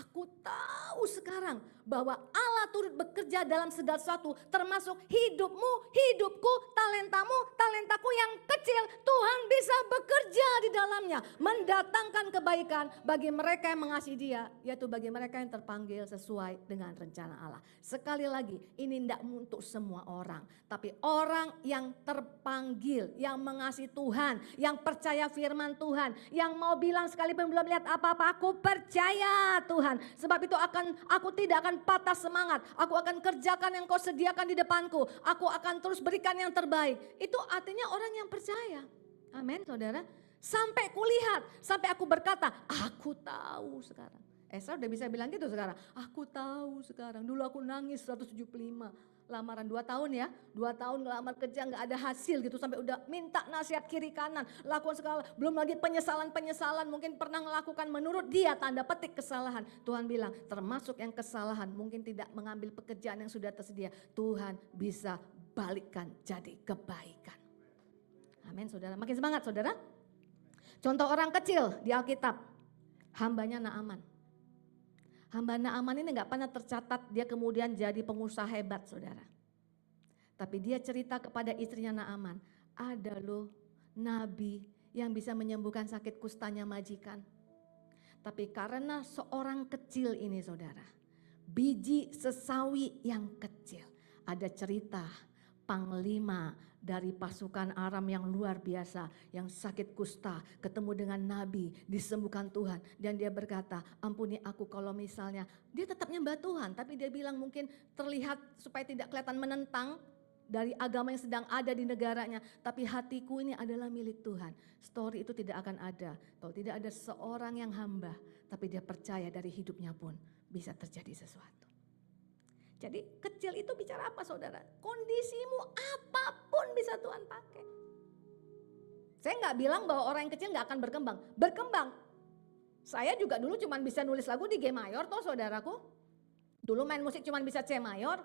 Aku tahu sekarang bahwa Allah turut bekerja dalam segala sesuatu, termasuk hidupmu, hidupku, talentamu, talentaku yang kecil. Tuhan bisa bekerja di dalamnya, mendatangkan kebaikan bagi mereka yang mengasihi Dia, yaitu bagi mereka yang terpanggil sesuai dengan rencana Allah. Sekali lagi, ini tidak untuk semua orang, tapi orang yang terpanggil, yang mengasihi Tuhan, yang percaya firman Tuhan, yang mau bilang sekalipun belum lihat apa-apa, aku percaya Tuhan. Sebab itu aku tidak akan patah semangat. Aku akan kerjakan yang kau sediakan di depanku. Aku akan terus berikan yang terbaik. Itu artinya orang yang percaya. Amin saudara. Sampai kulihat, sampai aku berkata, aku tahu sekarang. Esra udah bisa bilang gitu sekarang. Aku tahu sekarang. Dulu aku nangis 175. Lamaran 2 tahun ya, 2 tahun ngelamar kerja gak ada hasil gitu. Sampai udah minta nasihat kiri kanan, lakukan segala, belum lagi penyesalan-penyesalan. Mungkin pernah melakukan menurut dia tanda petik kesalahan. Tuhan bilang termasuk yang kesalahan, mungkin tidak mengambil pekerjaan yang sudah tersedia. Tuhan bisa balikkan jadi kebaikan. Amin saudara, makin semangat saudara. Contoh orang kecil di Alkitab, hambanya Naaman. Hamba Naaman ini gak pernah tercatat dia kemudian jadi pengusaha hebat saudara. Tapi dia cerita kepada istrinya Naaman, ada loh nabi yang bisa menyembuhkan sakit kustanya majikan. Tapi karena seorang kecil ini saudara, biji sesawi yang kecil. Ada cerita panglima dari pasukan Aram yang luar biasa, yang sakit kusta, ketemu dengan Nabi, disembuhkan Tuhan. Dan dia berkata, ampuni aku kalau misalnya, dia tetap nyembah Tuhan, tapi dia bilang mungkin terlihat supaya tidak kelihatan menentang dari agama yang sedang ada di negaranya. Tapi hatiku ini adalah milik Tuhan. Story itu tidak akan ada, kalau tidak ada seorang yang hamba, tapi dia percaya dari hidupnya pun bisa terjadi sesuatu. Jadi kecil itu bicara apa saudara? Kondisimu apapun bisa Tuhan pakai. Saya nggak bilang bahwa orang yang kecil nggak akan berkembang. Berkembang. Saya juga dulu cuma bisa nulis lagu di G mayor toh saudaraku. Dulu main musik cuma bisa C mayor.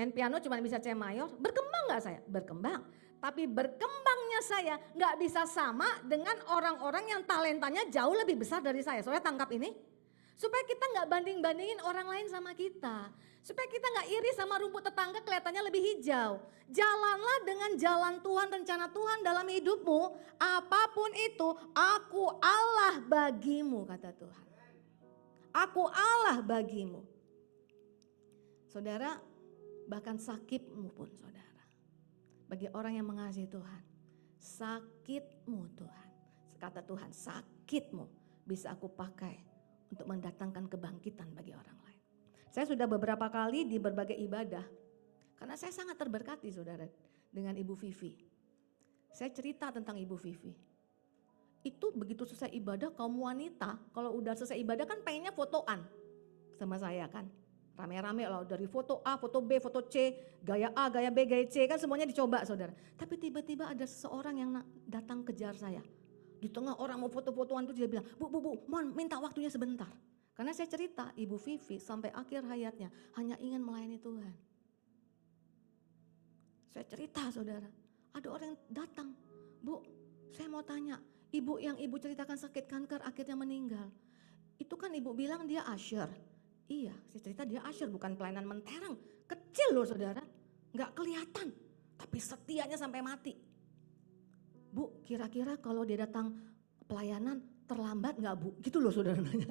Main piano cuma bisa C mayor, berkembang nggak saya? Berkembang. Tapi berkembangnya saya nggak bisa sama dengan orang-orang yang talentanya jauh lebih besar dari saya. Soalnya tangkap ini. Supaya kita nggak banding-bandingin orang lain sama kita. Supaya kita nggak iri sama rumput tetangga kelihatannya lebih hijau. Jalanlah dengan jalan Tuhan, rencana Tuhan dalam hidupmu. Apapun itu, aku Allah bagimu, kata Tuhan. Aku Allah bagimu. Saudara, bahkan sakitmu pun saudara. Bagi orang yang mengasihi Tuhan, sakitmu Tuhan. Kata Tuhan, sakitmu bisa aku pakai untuk mendatangkan kebangkitan bagi orang lain. Saya sudah beberapa kali di berbagai ibadah, karena saya sangat terberkati saudara dengan Ibu Vivi. Saya cerita tentang Ibu Vivi. Itu begitu selesai ibadah, kaum wanita kalau udah selesai ibadah kan pengennya fotoan sama saya kan. Rame-rame lah dari foto A, foto B, foto C, gaya A, gaya B, gaya C kan semuanya dicoba saudara. Tapi tiba-tiba ada seseorang yang datang kejar saya. Di tengah orang mau foto-fotoan tuh dia bilang, Bu, mohon minta waktunya sebentar. Karena saya cerita Ibu Vivi sampai akhir hayatnya hanya ingin melayani Tuhan. Saya cerita saudara, ada orang yang datang, Bu, saya mau tanya, ibu yang ibu ceritakan sakit kanker akhirnya meninggal. Itu kan ibu bilang dia usher. Iya, saya cerita dia usher bukan pelayanan mentereng. Kecil loh saudara, gak kelihatan. Tapi setianya sampai mati. Bu, kira-kira kalau dia datang pelayanan terlambat gak bu? Gitu loh saudara nanya.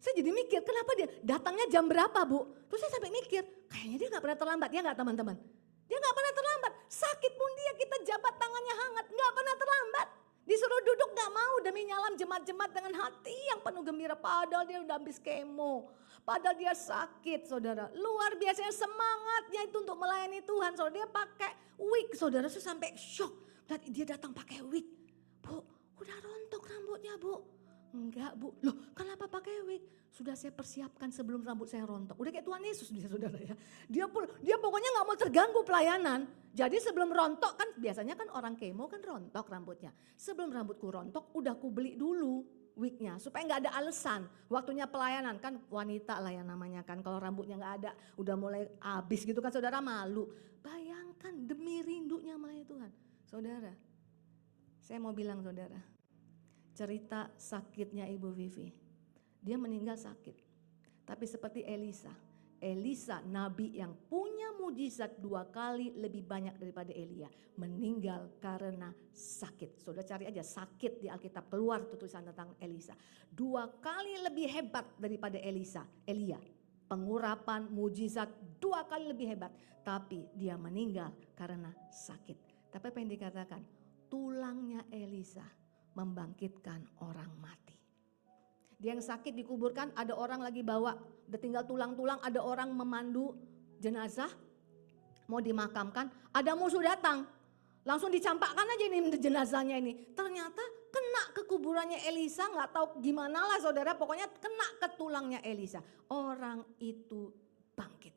Saya jadi mikir kenapa dia datangnya jam berapa bu? Terus saya sampai mikir kayaknya dia gak pernah terlambat, ya gak teman-teman? Dia gak pernah terlambat, sakit pun dia kita jabat tangannya hangat, gak pernah terlambat. Disuruh duduk gak mau demi nyalam jemaat-jemaat dengan hati yang penuh gembira. Padahal dia udah habis kemo, padahal dia sakit saudara. Luar biasanya semangatnya itu untuk melayani Tuhan. Saudara dia pakai wig saudara, saya sampai shock. Dia datang pakai wig. Bu, udah rontok rambutnya bu. Enggak bu, loh kenapa pakai wig? Sudah saya persiapkan sebelum rambut saya rontok. Udah kayak Tuhan Yesus dia saudara ya. Dia pokoknya gak mau terganggu pelayanan. Jadi sebelum rontok kan biasanya kan orang kemo kan rontok rambutnya. Sebelum rambutku rontok udah ku beli dulu wignya. Supaya gak ada alasan. Waktunya pelayanan kan wanita lah yang namanya kan. Kalau rambutnya gak ada udah mulai habis gitu kan saudara malu. Bayangkan demi rindunya melayani Tuhan. Saudara, saya mau bilang saudara. Cerita sakitnya Ibu Vivi. Dia meninggal sakit. Tapi seperti Elisa nabi yang punya mujizat 2 kali lebih banyak daripada Elia. Meninggal karena sakit. Saudara cari aja sakit di Alkitab. Keluar tulisan tentang Elisa. 2 kali lebih hebat daripada Elia. Pengurapan mujizat 2 kali lebih hebat. Tapi dia meninggal karena sakit. Tapi apa yang dikatakan? Tulangnya Elisa membangkitkan orang mati. Dia yang sakit dikuburkan, ada orang lagi bawa, udah tinggal tulang-tulang, ada orang memandu jenazah, mau dimakamkan, ada musuh datang, langsung dicampakkan aja ini jenazahnya ini. Ternyata kena ke kuburannya Elisa, nggak tahu gimana lah saudara, pokoknya kena ke tulangnya Elisa. Orang itu bangkit.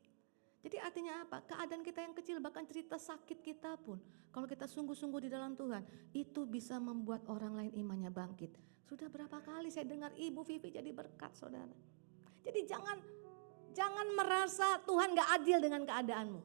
Jadi artinya apa? Keadaan kita yang kecil, bahkan cerita sakit kita pun, kalau kita sungguh-sungguh di dalam Tuhan, itu bisa membuat orang lain imannya bangkit. Sudah berapa kali saya dengar Ibu Vivi jadi berkat saudara. Jadi jangan merasa Tuhan gak adil dengan keadaanmu.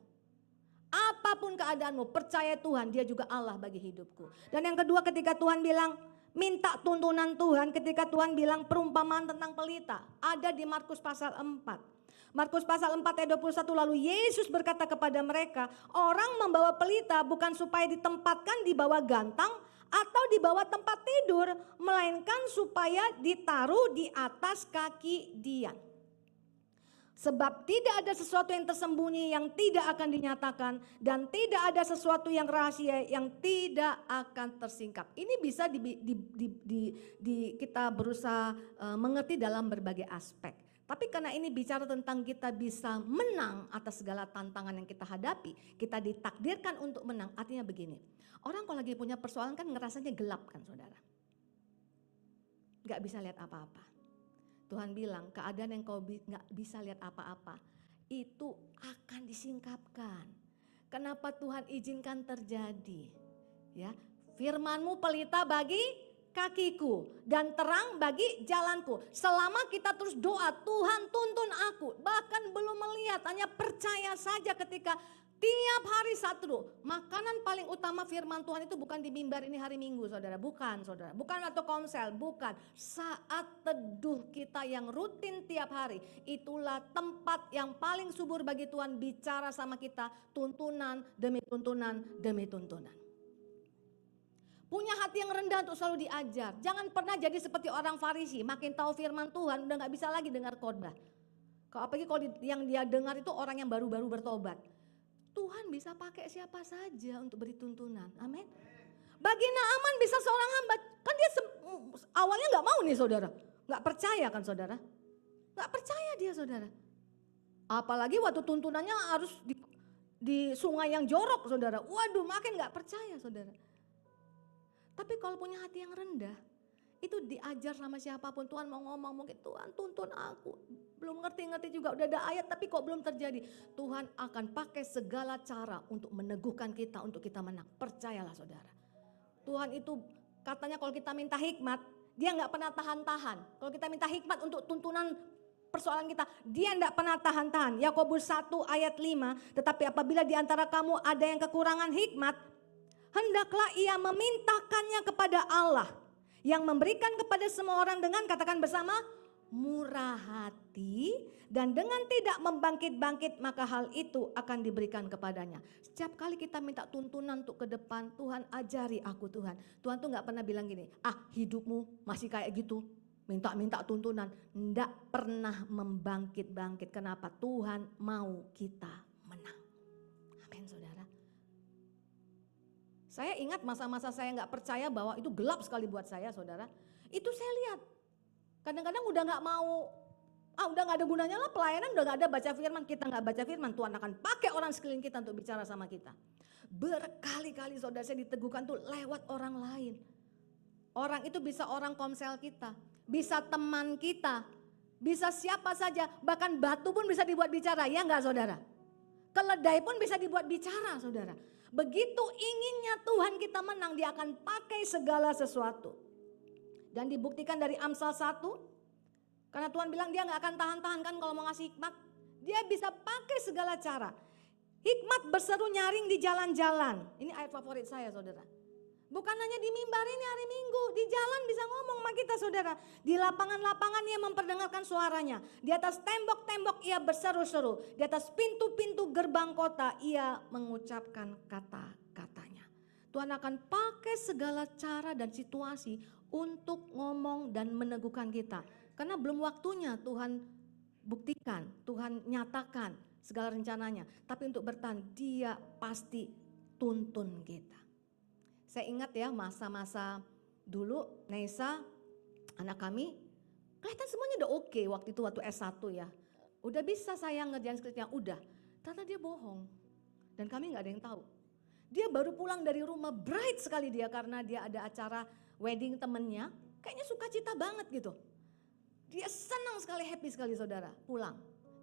Apapun keadaanmu, percaya Tuhan, dia juga Allah bagi hidupku. Dan yang kedua ketika Tuhan bilang, minta tuntunan Tuhan, ketika Tuhan bilang perumpamaan tentang pelita, ada di Markus pasal 4. Markus pasal 4 ayat 21, lalu Yesus berkata kepada mereka, orang membawa pelita bukan supaya ditempatkan di bawah gantang atau di bawah tempat tidur, melainkan supaya ditaruh di atas kaki dia. Sebab tidak ada sesuatu yang tersembunyi yang tidak akan dinyatakan, dan tidak ada sesuatu yang rahasia yang tidak akan tersingkap. Ini bisa kita berusaha mengerti dalam berbagai aspek. Tapi karena ini bicara tentang kita bisa menang atas segala tantangan yang kita hadapi, kita ditakdirkan untuk menang. Artinya begini, orang kalau lagi punya persoalan kan ngerasanya gelap kan saudara. Gak bisa lihat apa-apa. Tuhan bilang keadaan yang kau gak bisa lihat apa-apa, itu akan disingkapkan. Kenapa Tuhan izinkan terjadi? Ya, firman-Mu pelita bagi kakiku dan terang bagi jalanku. Selama kita terus doa, Tuhan tuntun aku, bahkan belum melihat, hanya percaya saja ketika tiap hari satu. Makanan paling utama firman Tuhan itu bukan di mimbar ini hari Minggu, saudara. Bukan, saudara. Bukan waktu komsel, bukan. Saat teduh kita yang rutin tiap hari. Itulah tempat yang paling subur bagi Tuhan bicara sama kita. Tuntunan demi tuntunan demi tuntunan. Punya hati yang rendah untuk selalu diajar. Jangan pernah jadi seperti orang Farisi. Makin tahu firman Tuhan udah gak bisa lagi dengar khotbah. Apalagi kalau yang dia dengar itu orang yang baru-baru bertobat. Tuhan bisa pakai siapa saja untuk beri tuntunan. Amin. Bagi Naaman bisa seorang hamba. Kan dia awalnya gak mau nih saudara. Gak percaya kan saudara. Gak percaya dia saudara. Apalagi waktu tuntunannya harus di sungai yang jorok saudara. Waduh makin gak percaya saudara. Tapi kalau punya hati yang rendah, itu diajar sama siapapun. Tuhan mau ngomong mungkin Tuhan tuntun aku. Belum ngerti-ngerti juga udah ada ayat tapi kok belum terjadi. Tuhan akan pakai segala cara untuk meneguhkan kita, untuk kita menang. Percayalah saudara. Tuhan itu katanya kalau kita minta hikmat, dia gak pernah tahan-tahan. Kalau kita minta hikmat untuk tuntunan persoalan kita, dia gak pernah tahan-tahan. Yakobus 1 ayat 5, tetapi apabila di antara kamu ada yang kekurangan hikmat, hendaklah ia memintakannya kepada Allah yang memberikan kepada semua orang dengan, katakan bersama, murah hati dan dengan tidak membangkit-bangkit, maka hal itu akan diberikan kepadanya. Setiap kali kita minta tuntunan untuk ke depan, Tuhan ajari aku Tuhan. Tuhan tuh gak pernah bilang gini, hidupmu masih kayak gitu, minta-minta tuntunan. Nggak pernah membangkit-bangkit. Kenapa? Tuhan mau kita menang. Amin saudara. Saya ingat masa-masa saya nggak percaya bahwa itu gelap sekali buat saya saudara. Itu saya lihat. Kadang-kadang udah nggak mau, udah nggak ada gunanya lah pelayanan, udah nggak ada baca firman. Kita nggak baca firman, Tuhan akan pakai orang sekeliling kita untuk bicara sama kita. Berkali-kali saudara saya diteguhkan tuh lewat orang lain. Orang itu bisa orang komsel kita, bisa teman kita, bisa siapa saja. Bahkan batu pun bisa dibuat bicara, ya nggak saudara? Keledai pun bisa dibuat bicara saudara. Begitu inginnya Tuhan kita menang, dia akan pakai segala sesuatu. Dan dibuktikan dari Amsal 1, karena Tuhan bilang dia gak akan tahan-tahan kan kalau mau ngasih hikmat. Dia bisa pakai segala cara. Hikmat berseru nyaring di jalan-jalan. Ini ayat favorit saya saudara. Bukan hanya di mimbar ini hari Minggu, di jalan bisa ngomong sama kita saudara. Di lapangan-lapangan ia memperdengarkan suaranya. Di atas tembok-tembok ia berseru-seru. Di atas pintu-pintu gerbang kota ia mengucapkan kata-katanya. Tuhan akan pakai segala cara dan situasi untuk ngomong dan meneguhkan kita. Karena belum waktunya Tuhan buktikan, Tuhan nyatakan segala rencananya. Tapi untuk bertahan, dia pasti tuntun kita. Saya ingat ya masa-masa dulu Nesa, anak kami, kelihatan semuanya udah oke waktu itu waktu S1 ya. Udah bisa saya ngerjain skripnya, udah. Ternyata dia bohong dan kami gak ada yang tahu. Dia baru pulang dari rumah, bright sekali dia karena dia ada acara wedding temennya. Kayaknya sukacita banget gitu. Dia senang sekali, happy sekali saudara, pulang.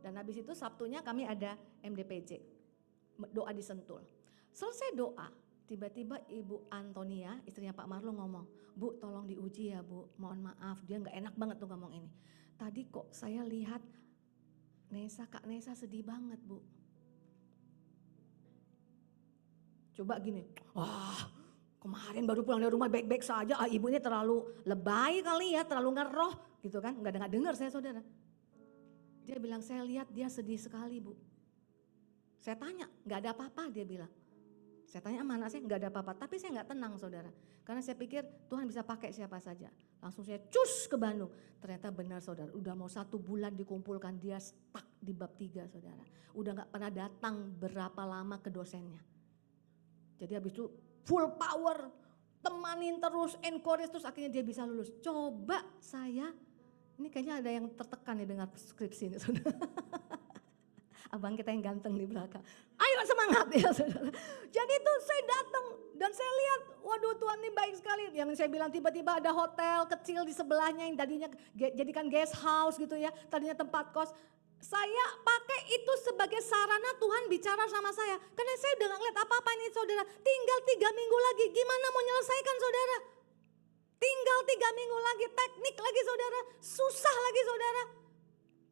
Dan habis itu Sabtunya kami ada MDPJ, doa di Sentul. Selesai doa, tiba-tiba Ibu Antonia, istrinya Pak Marlo ngomong, Bu tolong diuji ya Bu, mohon maaf. Dia gak enak banget tuh ngomong ini. Tadi kok saya lihat Kak Nesa sedih banget Bu. Coba gini, wah kemarin baru pulang dari rumah baik-baik saja, ibu ini terlalu lebay kali ya, terlalu ngeroh gitu kan. Gak dengar saya saudara. Dia bilang saya lihat dia sedih sekali Bu. Saya tanya, gak ada apa-apa dia bilang. Saya tanya sama anak saya, gak ada apa-apa. Tapi saya gak tenang saudara. Karena saya pikir Tuhan bisa pakai siapa saja. Langsung saya cus ke Bandung. Ternyata benar saudara, udah mau 1 bulan dikumpulkan, dia stuck di bab 3 saudara. Udah gak pernah datang berapa lama ke dosennya. Jadi habis itu full power, temanin terus, encourage terus, akhirnya dia bisa lulus. Coba saya, ini kayaknya ada yang tertekan nih dengar skripsi ini saudara. Abang kita yang ganteng di belakang. Ayo semangat ya saudara. Jadi itu saya datang dan saya lihat, waduh Tuhan ini baik sekali. Yang saya bilang tiba-tiba ada hotel kecil di sebelahnya yang tadinya jadikan guest house gitu ya. Tadinya tempat kos. Saya pakai itu sebagai sarana Tuhan bicara sama saya. Karena saya udah gak ngeliat apa-apa ini saudara. Tinggal 3 minggu lagi, gimana mau menyelesaikan saudara? Tinggal 3 minggu lagi, teknik lagi saudara, susah lagi saudara.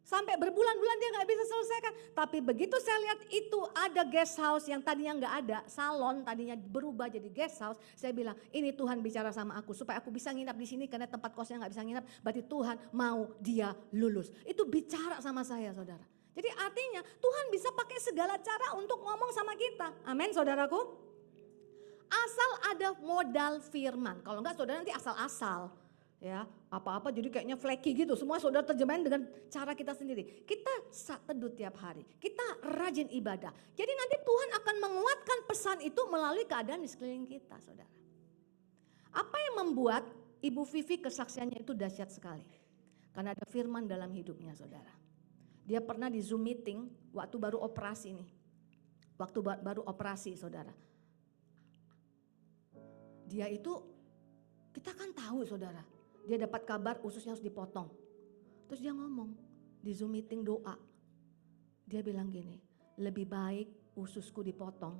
Sampai berbulan-bulan dia nggak bisa selesaikan. Tapi begitu saya lihat itu ada guest house yang tadinya nggak ada, salon tadinya berubah jadi guest house. Saya bilang ini Tuhan bicara sama aku supaya aku bisa nginap di sini karena tempat kosnya nggak bisa nginap. Berarti Tuhan mau dia lulus. Itu bicara sama saya saudara. Jadi artinya Tuhan bisa pakai segala cara untuk ngomong sama kita. Amin saudaraku. Asal ada modal firman. Kalau enggak saudara nanti asal-asal. Ya, apa-apa jadi kayaknya flaky gitu. Semua saudara terjemahin dengan cara kita sendiri. Kita teduh tiap hari. Kita rajin ibadah. Jadi nanti Tuhan akan menguatkan pesan itu melalui keadaan di sekeliling kita, saudara. Apa yang membuat Ibu Vivi kesaksiannya itu dahsyat sekali? Karena ada firman dalam hidupnya, saudara. Dia pernah di Zoom meeting waktu baru operasi nih. Waktu baru operasi, saudara. Dia itu, kita kan tahu, saudara. Dia dapat kabar ususnya harus dipotong. Terus dia ngomong di Zoom meeting doa. Dia bilang gini, lebih baik ususku dipotong.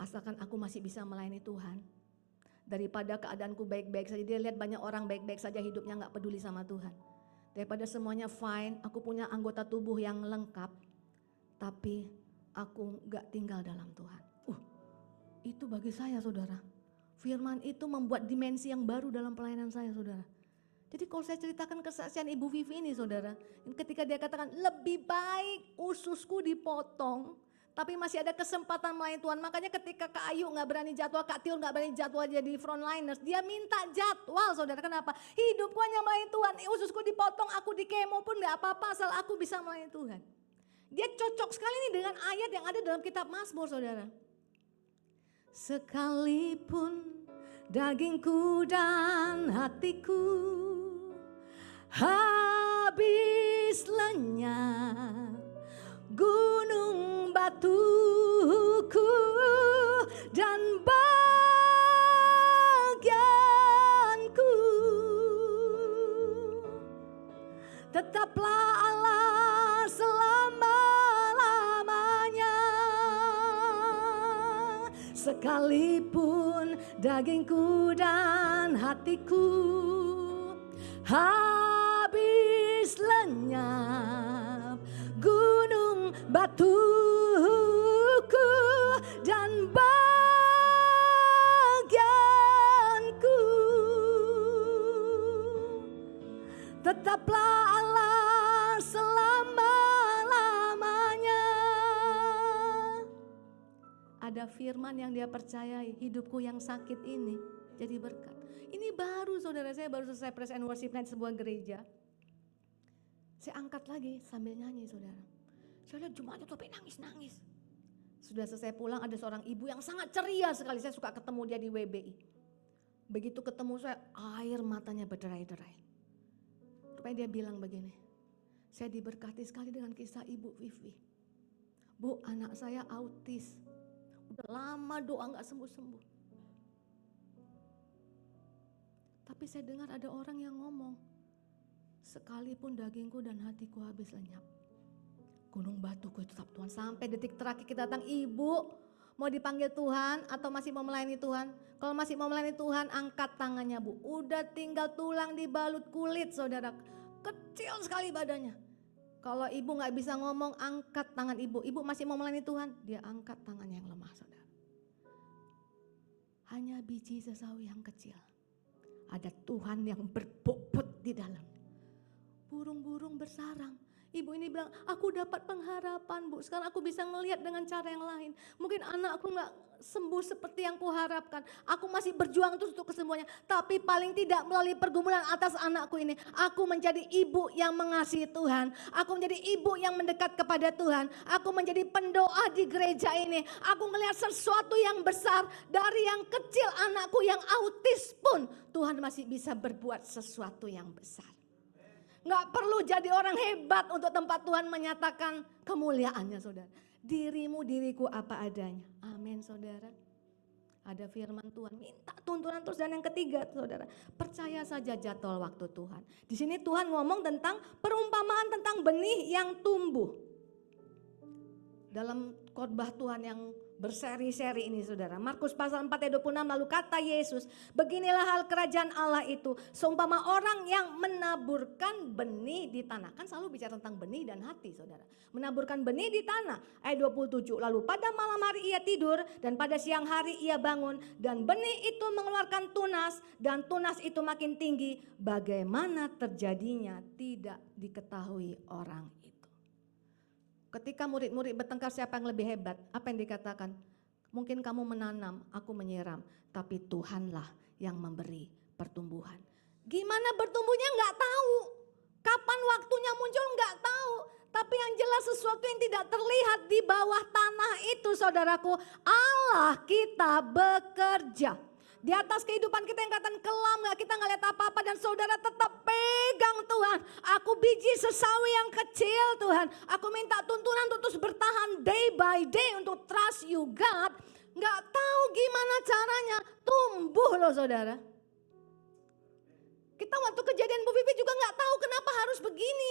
Asalkan aku masih bisa melayani Tuhan. Daripada keadaanku baik-baik saja. Dia lihat banyak orang baik-baik saja hidupnya gak peduli sama Tuhan. Daripada semuanya fine, aku punya anggota tubuh yang lengkap. Tapi aku gak tinggal dalam Tuhan. Itu bagi saya saudara. Firman itu membuat dimensi yang baru dalam pelayanan saya saudara. Jadi kalau saya ceritakan kesaksian Ibu Vivi ini saudara. Ketika dia katakan lebih baik ususku dipotong. Tapi masih ada kesempatan melayani Tuhan. Makanya ketika Kak Ayu gak berani jadwal, Kak Tio gak berani jadwal jadi frontliners. Dia minta jadwal saudara. Kenapa? Hidupku hanya melayani Tuhan. Ususku dipotong, aku di kemo pun gak apa-apa asal aku bisa melayani Tuhan. Dia cocok sekali nih dengan ayat yang ada dalam kitab Mazmur saudara. Sekalipun dagingku dan hatiku habis lenyap, gunung batuku dan bagianku, tetaplah Allah selama-lamanya. Sekalipun dagingku dan hatiku habis lenyap, gunung batuku dan bagianku, tetaplah Allah selama-lamanya. Ada firman yang dia percayai, hidupku yang sakit ini jadi berkat. Ini baru saudara, saya baru selesai praise and worship night sebuah gereja. Saya angkat lagi sambil nyanyi saudara. Saya lihat jemaatnya tuh sampai nangis-nangis. Sudah selesai pulang ada seorang ibu yang sangat ceria sekali. Saya suka ketemu dia di WBI. Begitu ketemu saya, air matanya berderai-derai. Rupanya dia bilang begini, saya diberkati sekali dengan kisah Ibu Vivi. Bu, anak saya autis. Udah lama doa gak sembuh-sembuh. Tapi saya dengar ada orang yang ngomong, sekalipun dagingku dan hatiku habis lenyap, gunung batuku tetap Tuhan. Sampai detik terakhir kita datang, Ibu mau dipanggil Tuhan atau masih mau melayani Tuhan? Kalau masih mau melayani Tuhan, angkat tangannya Bu. Udah tinggal tulang dibalut kulit saudara. Kecil sekali badannya. Kalau ibu gak bisa ngomong, angkat tangan ibu. Ibu masih mau melayani Tuhan, dia angkat tangannya yang lemah saudara. Hanya biji sesawi yang kecil. Ada Tuhan yang berbobot di dalam. Burung-burung bersarang. Ibu ini bilang, aku dapat pengharapan Bu. Sekarang aku bisa ngelihat dengan cara yang lain. Mungkin anakku gak sembuh seperti yang kuharapkan. Aku masih berjuang terus untuk kesembuhannya. Tapi paling tidak melalui pergumulan atas anakku ini, aku menjadi ibu yang mengasihi Tuhan. Aku menjadi ibu yang mendekat kepada Tuhan. Aku menjadi pendoa di gereja ini. Aku melihat sesuatu yang besar. Dari yang kecil anakku yang autis pun, Tuhan masih bisa berbuat sesuatu yang besar. Gak perlu jadi orang hebat untuk tempat Tuhan menyatakan kemuliaannya saudara. Dirimu diriku apa adanya. Amin saudara. Ada firman Tuhan, minta tuntunan terus. Dan yang ketiga saudara, percaya saja jadwal waktu Tuhan. Di sini Tuhan ngomong tentang perumpamaan tentang benih yang tumbuh. Dalam khotbah Tuhan yang berseri-seri ini saudara. Markus pasal 4 ayat 26, lalu kata Yesus, beginilah hal kerajaan Allah itu, seumpama orang yang menaburkan benih di tanah. Kan selalu bicara tentang benih dan hati saudara. Menaburkan benih di tanah. Ayat 27, lalu pada malam hari ia tidur dan pada siang hari ia bangun. Dan benih itu mengeluarkan tunas dan tunas itu makin tinggi. Bagaimana terjadinya tidak diketahui orang itu. Ketika murid-murid bertengkar siapa yang lebih hebat, apa yang dikatakan? Mungkin kamu menanam, aku menyiram, tapi Tuhanlah yang memberi pertumbuhan. Gimana bertumbuhnya nggak tahu, kapan waktunya muncul nggak tahu. Tapi yang jelas sesuatu yang tidak terlihat di bawah tanah itu saudaraku, Allah kita bekerja. Di atas kehidupan kita yang katakan kelam, kita nggak lihat apa-apa dan saudara tetap pegang Tuhan. Aku biji sesawi yang kecil Tuhan. Aku minta tuntunan untuk terus bertahan day by day untuk trust you God. Nggak tahu gimana caranya, tumbuh loh saudara. Kita waktu kejadian Bu Vivi juga nggak tahu kenapa harus begini.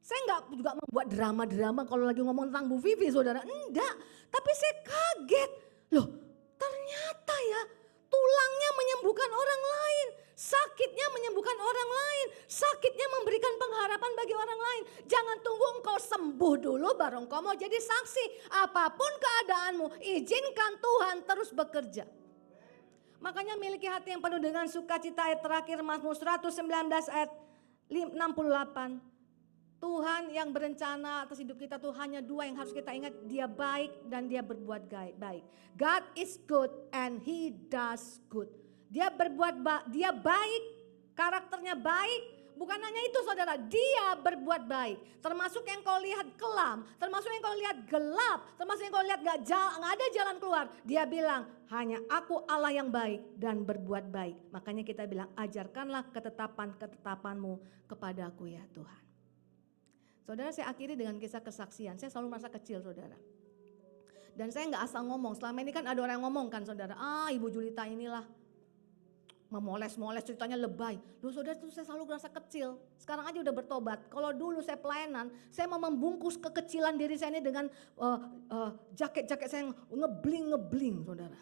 Saya nggak juga membuat drama-drama kalau lagi ngomong tentang Bu Vivi saudara. Enggak, tapi saya kaget. Loh ternyata ya. Tulangnya menyembuhkan orang lain, sakitnya menyembuhkan orang lain, sakitnya memberikan pengharapan bagi orang lain. Jangan tunggu engkau sembuh dulu baru engkau mau jadi saksi. Apapun keadaanmu, izinkan Tuhan terus bekerja. Makanya miliki hati yang penuh dengan sukacita. Ayat terakhir Mazmur 119 ayat 68. Tuhan yang berencana atas hidup kita tuh hanya dua yang harus kita ingat. Dia baik dan dia berbuat baik. God is good and he does good. Dia berbuat dia baik, karakternya baik. Bukan hanya itu saudara, dia berbuat baik. Termasuk yang kau lihat kelam, termasuk yang kau lihat gelap, termasuk yang kau lihat gak ada jalan keluar. Dia bilang hanya aku Allah yang baik dan berbuat baik. Makanya kita bilang ajarkanlah ketetapan-ketetapanmu kepadaku ya Tuhan. Saudara, saya akhiri dengan kisah kesaksian. Saya selalu merasa kecil saudara. Dan saya gak asal ngomong. Selama ini kan ada orang yang ngomong kan saudara. Ibu Julita inilah memoles-moles ceritanya lebay. Loh saudara, itu saya selalu merasa kecil. Sekarang aja udah bertobat. Kalau dulu saya pelayanan, saya mau membungkus kekecilan diri saya ini dengan jaket-jaket saya yang ngebling saudara.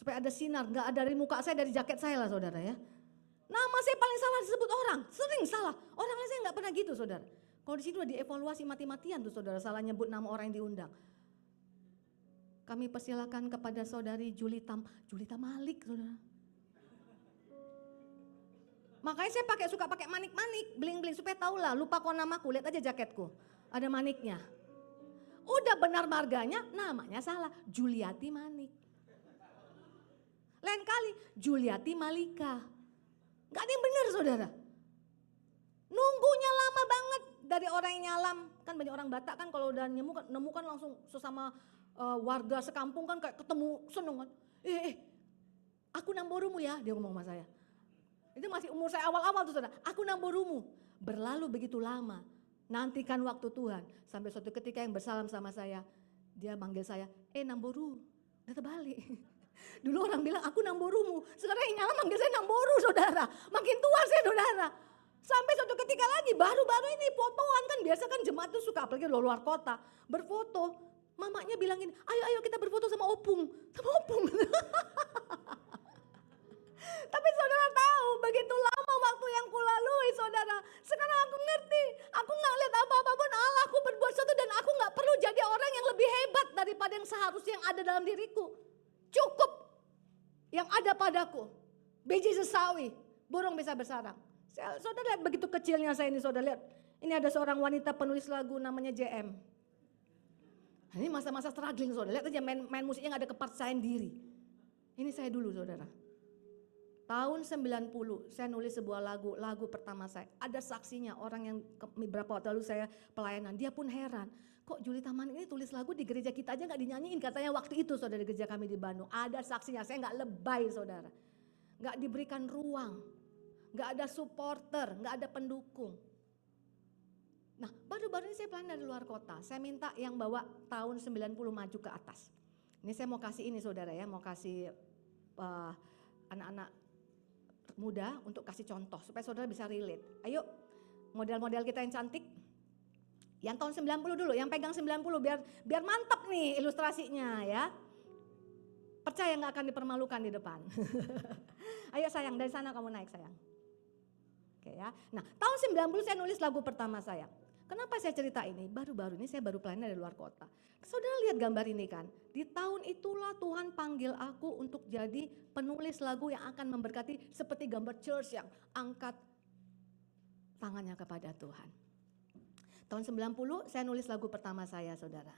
Supaya ada sinar, gak ada dari muka saya, dari jaket saya lah saudara ya. Nama saya paling salah disebut orang, sering salah. Orang lain saya gak pernah gitu saudara. Kalau di sini udah dievaluasi mati-matian tuh saudara, salah nyebut nama orang yang diundang. Kami persilakan kepada saudari Julita Malik saudara. Makanya saya suka pakai manik-manik, bling-bling supaya tahu lah, lupa kok namaku, lihat aja jaketku. Ada maniknya. Udah benar marganya, namanya salah, Juliati Manik. Lain kali, Juliati Malika. Gak ada yang benar saudara. Nunggunya lama banget dari orang yang nyalam. Kan banyak orang Batak kan kalau udah nemu kan langsung sesama warga sekampung kan kayak ketemu seneng kan. Aku namborumu ya, dia ngomong sama saya. Itu masih umur saya awal-awal tuh saudara. Aku namborumu. Berlalu begitu lama. Nantikan waktu Tuhan. Sampai suatu ketika yang bersalam sama saya. Dia manggil saya, namboru. Dia terbalik. Dulu orang bilang aku namborumu. Sekarang yang nyala manggil saya namboru saudara. Makin tua saya saudara. Sampai suatu ketika lagi baru-baru ini fotoan kan. Biasa kan jemaat tuh suka apalagi luar kota. Berfoto. Mamanya bilangin, ayo kita berfoto sama Opung. Sama Opung. Tapi saudara tahu begitu lama waktu yang kulalui saudara. Sekarang aku ngerti. Aku gak lihat apa-apa pun Allah aku berbuat sesuatu dan aku gak perlu jadi orang yang lebih hebat daripada yang seharusnya yang ada dalam diriku. Cukup yang ada padaku. Biji sesawi, burung bisa bersarang. Saudara lihat begitu kecilnya saya ini saudara lihat. Ini ada seorang wanita penulis lagu namanya JM. Ini masa-masa struggling saudara. Lihat aja main musiknya gak ada kepercayaan diri. Ini saya dulu saudara. Tahun 90 saya nulis sebuah lagu pertama saya. Ada saksinya orang yang beberapa waktu lalu saya pelayanan. Dia pun heran. Kok Julita Manik ini tulis lagu di gereja kita aja gak dinyanyiin. Katanya waktu itu saudara di gereja kami di Bandung. Ada saksinya, saya gak lebay saudara. Gak diberikan ruang. Gak ada supporter, gak ada pendukung. Nah baru-baru ini saya pelayanan dari luar kota. Saya minta yang bawa tahun 90 maju ke atas. Ini saya mau kasih ini saudara ya. Mau kasih anak-anak muda untuk kasih contoh supaya saudara bisa relate. Ayo model-model kita yang cantik. Yang tahun 90 dulu, yang pegang 90 biar mantap nih ilustrasinya ya. Percaya nggak akan dipermalukan di depan. Ayo sayang, dari sana kamu naik sayang. Oke ya. Nah, tahun 90 saya nulis lagu pertama saya. Kenapa saya cerita ini? Baru-baru ini saya baru pelayanan dari luar kota. Saudara lihat gambar ini kan? Di tahun itulah Tuhan panggil aku untuk jadi penulis lagu yang akan memberkati seperti gambar church yang angkat tangannya kepada Tuhan. Tahun 90 saya nulis lagu pertama saya, saudara.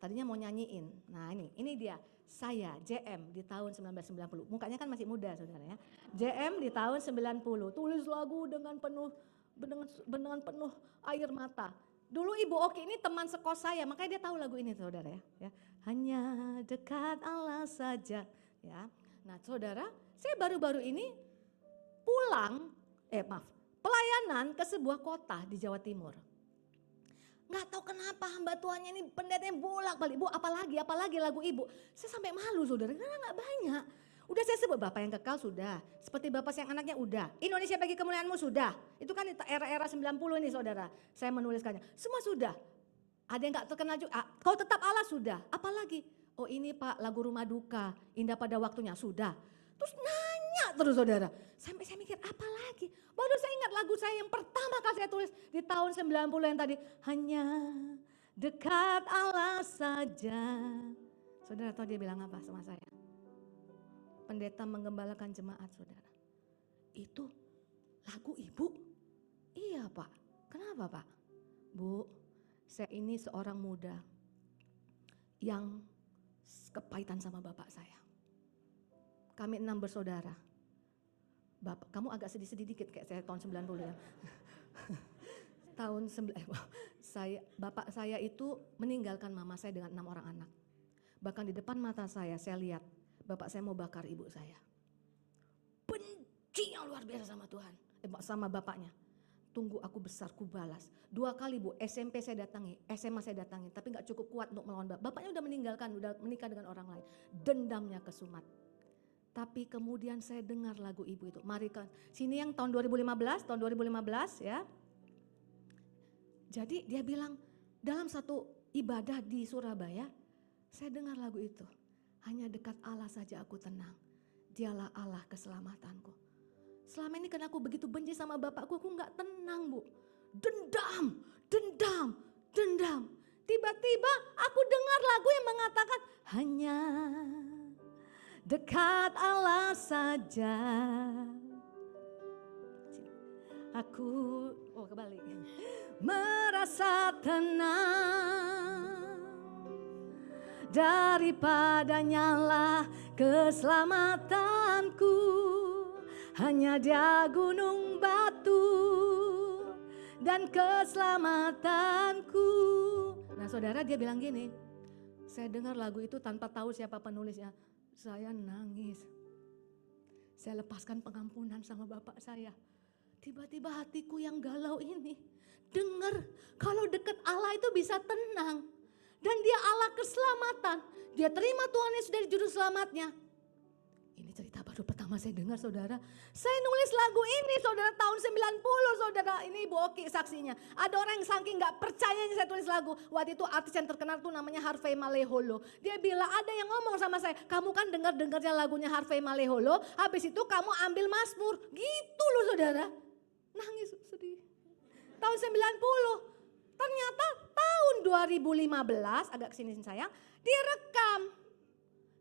Tadinya mau nyanyiin. Nah ini dia. Saya JM di tahun 1990. Mukanya kan masih muda, saudara ya. JM di tahun 90. Tulis lagu dengan penuh air mata. Dulu Ibu Oki ini teman sekos saya, makanya dia tahu lagu ini, saudara ya. Hanya dekat Allah saja, ya. Nah, saudara, saya baru-baru ini pelayanan ke sebuah kota di Jawa Timur. Nggak tahu kenapa hamba Tuhannya ini pendetanya bolak-balik. Bu, apalagi lagu Ibu. Saya sampai malu, saudara, karena nggak banyak. Udah saya sebut Bapak yang kekal sudah. Seperti Bapak sayang anaknya udah. Indonesia bagi kemuliaan-Mu sudah. Itu kan era-era 90 ini, saudara. Saya menuliskannya. Semua sudah. Ada yang gak terkenal juga. Kau tetap Allah sudah. Apalagi? Oh ini Pak lagu Rumah Duka. Indah pada waktunya sudah. Terus nanya terus, saudara. Sampai saya mikir apa lagi? Baru saya ingat lagu saya yang pertama kali saya tulis di tahun 90 yang tadi. Hanya dekat Allah saja. Saudara tahu dia bilang apa sama saya? Pendeta menggembalakan jemaat, saudara. Itu lagu Ibu? Iya Pak. Kenapa Pak? Bu, saya ini seorang muda yang kepahitan sama bapak saya. Kami 6 bersaudara. Bapak, kamu agak sedih-sedih dikit kayak saya tahun 90 ya. Bapak saya itu meninggalkan mama saya dengan 6 orang anak. Bahkan di depan mata saya lihat bapak saya mau bakar ibu saya. Bencinya luar biasa sama Tuhan, sama bapaknya. Tunggu aku besar, ku balas. 2 kali Bu, SMP saya datangi, SMA saya datangi, tapi gak cukup kuat untuk melawan bapak. Bapaknya udah meninggalkan, udah menikah dengan orang lain. Dendamnya kesumat. Tapi kemudian saya dengar lagu Ibu itu. Mari kan, sini yang tahun 2015 ya. Jadi dia bilang, dalam satu ibadah di Surabaya, saya dengar lagu itu. Hanya dekat Allah saja aku tenang. Dialah Allah keselamatanku. Selama ini karena aku begitu benci sama bapakku, aku gak tenang Bu. Dendam. Tiba-tiba aku dengar lagu yang mengatakan, hanya dekat Allah saja. Aku, kebalik. Merasa tenang. Daripadanya lah keselamatanku. Hanya dia gunung batu dan keselamatanku. Nah saudara, dia bilang gini, saya dengar lagu itu tanpa tahu siapa penulisnya. Saya nangis. Saya lepaskan pengampunan sama bapak saya. Tiba-tiba hatiku yang galau ini dengar kalau dekat Allah itu bisa tenang. Dan dia Allah keselamatan. Dia terima Tuhan Yesus dari juru selamatnya. Ini cerita baru pertama saya dengar, saudara. Saya nulis lagu ini, saudara, tahun 90, saudara. Ini Ibu Oki saksinya. Ada orang yang saking gak percayanya saya tulis lagu. Waktu itu artis yang terkenal tuh namanya Harvey Maleholo. Dia bilang, ada yang ngomong sama saya, kamu kan dengar-dengarnya lagunya Harvey Maleholo, habis itu kamu ambil Mazmur. Gitu loh, saudara. Nangis sedih. Tahun 90. Ternyata tahun 2015, agak kesini sayang, direkam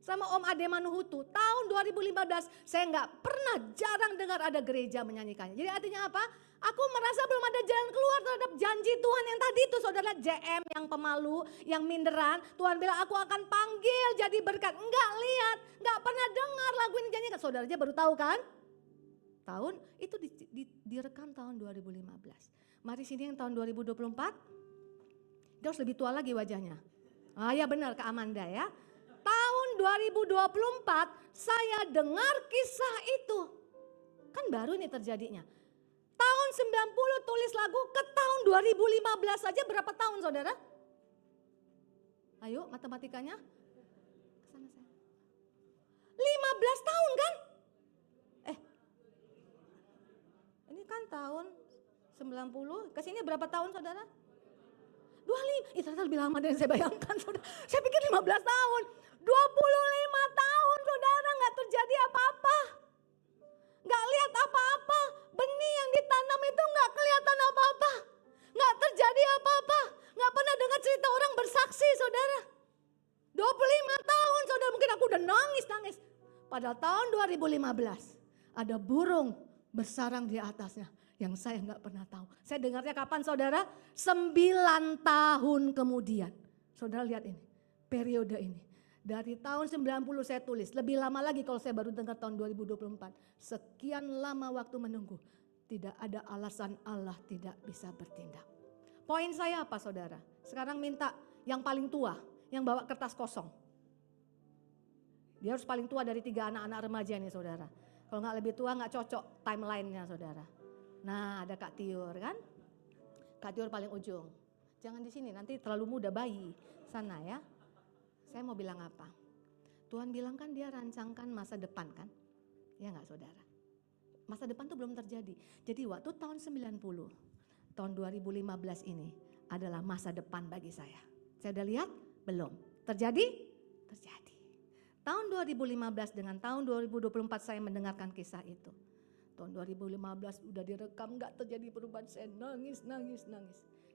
sama Om Ade Manuhutu. Tahun 2015 saya nggak pernah, jarang dengar ada gereja menyanyikannya. Jadi artinya apa? Aku merasa belum ada jalan keluar terhadap janji Tuhan yang tadi itu, saudara. JM yang pemalu, yang minderan. Tuhan bilang aku akan panggil jadi berkat. Enggak lihat, nggak pernah dengar lagu ini nyanyikan. Saudara aja baru tahu kan? Tahun itu direkam tahun 2015. Mari sini yang tahun 2024. Dia harus lebih tua lagi wajahnya. Ah ya benar, Kak Amanda ya. Tahun 2024 saya dengar kisah itu. Kan baru ini terjadinya. Tahun 90 tulis lagu, ke tahun 2015 saja berapa tahun, saudara? Ayo matematikanya. Kesana saya. 15 tahun kan? Ini kan tahun 90, kesini berapa tahun, saudara? 25, ternyata lebih lama dari yang saya bayangkan, saudara. Saya pikir 15 tahun, 25 tahun, Padahal tahun 2015 ada burung bersarang di atasnya yang saya nggak pernah tahu. Saya dengarnya kapan saudara? 9 tahun kemudian. Saudara lihat ini, periode ini. Dari tahun 90 saya tulis, lebih lama lagi kalau saya baru dengar tahun 2024. Sekian lama waktu menunggu, tidak ada alasan Allah tidak bisa bertindak. Poin saya apa saudara? Sekarang minta yang paling tua, yang bawa kertas kosong. Dia harus paling tua dari 3 anak-anak remaja ini saudara. Kalau nggak lebih tua nggak cocok timelinenya saudara. Nah ada Kak Tiur kan? Kak Tiur paling ujung. Jangan di sini nanti terlalu muda bayi. Sana ya. Saya mau bilang apa? Tuhan bilang kan dia rancangkan masa depan kan? Ya nggak saudara? Masa depan tuh belum terjadi. Jadi waktu tahun 90, tahun 2015 ini adalah masa depan bagi saya. Saya udah lihat? Belum. Terjadi? Terjadi. Tahun 2015 dengan tahun 2024 saya mendengarkan kisah itu. Tahun 2015 udah direkam gak terjadi perubahan, saya nangis.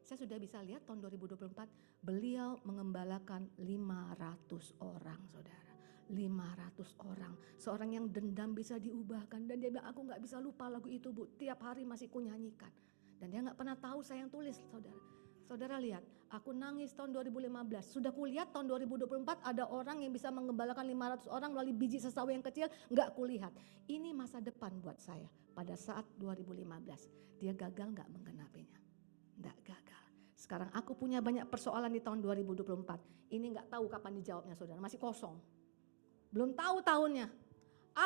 Saya sudah bisa lihat tahun 2024 beliau mengembalakan 500 orang saudara. 500 orang. Seorang yang dendam bisa diubahkan dan dia bilang aku gak bisa lupa lagu itu Bu. Tiap hari masih ku nyanyikan. Dan dia gak pernah tahu saya yang tulis saudara. Saudara lihat, aku nangis tahun 2015. Sudah kulihat tahun 2024 ada orang yang bisa mengembalakan 500 orang melalui biji sesawi yang kecil. Enggak kulihat. Ini masa depan buat saya pada saat 2015. Dia gagal enggak menggenapinya? Enggak gagal. Sekarang aku punya banyak persoalan di tahun 2024. Ini enggak tahu kapan dijawabnya saudara. Masih kosong. Belum tahu tahunnya.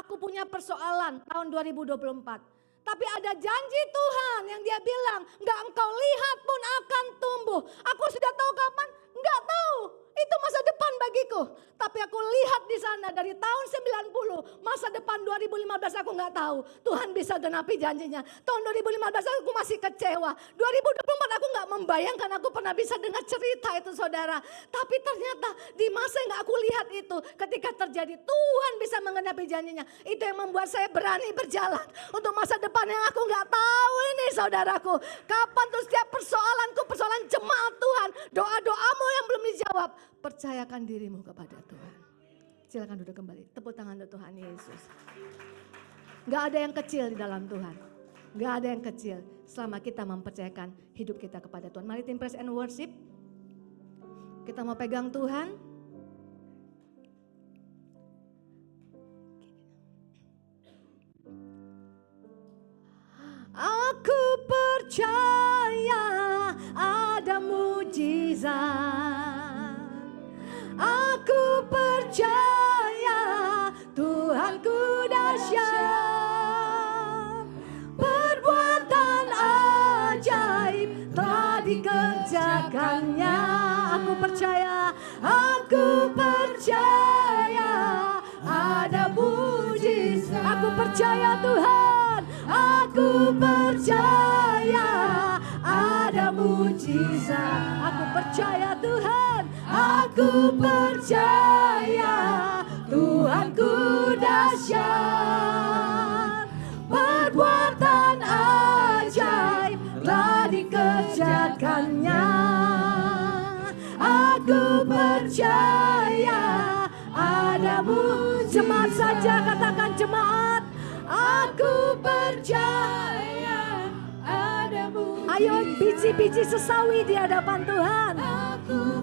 Aku punya persoalan tahun 2024. Tapi ada janji Tuhan yang dia bilang, enggak engkau lihat pun akan tumbuh. Aku sudah tahu kapan? Enggak tahu. Itu masa depan bagiku. Tapi aku lihat di sana dari tahun 90, masa depan 2015 aku enggak tahu. Tuhan bisa genapi janjinya. Tahun 2015 aku masih kecewa. 2024 aku enggak membayangkan aku pernah bisa dengar cerita itu saudara. Tapi ternyata di masa yang aku lihat itu, ketika terjadi Tuhan bisa mengenapi janjinya. Itu yang membuat saya berani berjalan untuk masa depan yang aku enggak tahu ini saudaraku. Kapan tuh setiap persoalanku, persoalan jemaat Tuhan, doa-doamu yang belum dijawab. Percayakan dirimu kepada Tuhan. Silakan duduk kembali. Tepuk tangan untuk Tuhan Yesus. Gak ada yang kecil di dalam Tuhan. Gak ada yang kecil selama kita mempercayakan hidup kita kepada Tuhan. Mari tim praise and worship. Kita mau pegang Tuhan. Aku percaya ada mujizat. Aku percaya Tuhanku dahsyat. Perbuatan ajaib telah dikerjakannya. Aku percaya ada mujizat. Aku percaya Tuhan. Aku percaya ada mujizat. Aku percaya Tuhan. Aku percaya Tuhanku dahsyat. Perbuatan ajaib telah dikerjakannya. Aku percaya ada mujizat. Jemaat saja katakan jemaat. Aku percaya ada mujizat. Ayo biji-biji sesawi di hadapan Tuhan.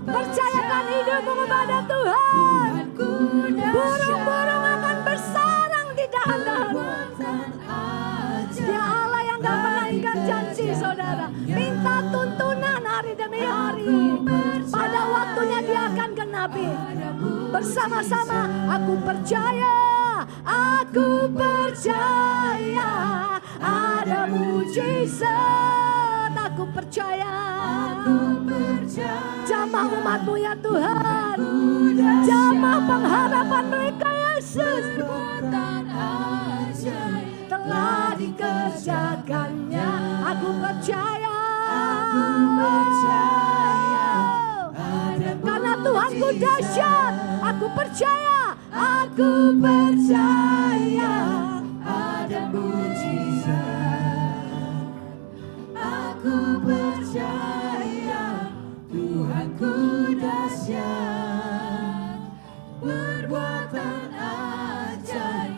Percayakan hidupmu kepada Tuhan. Burung-burung akan bersarang di dahan-dahanmu. Dia Allah yang gak pernah ingkar janji saudara. Minta tuntunan hari demi hari. Pada waktunya dia akan genapi. Bersama-sama aku percaya ada mujizat. Aku percaya jamah umatmu ya Tuhan. Jamah pengharapan mereka Yesus. Telah dikerjakannya. Aku percaya. Karena Tuhanku dahsyat. Aku percaya. Aku percaya ada mujizat. Aku percaya Tuhanku dahsyat. Perbuatan ajaib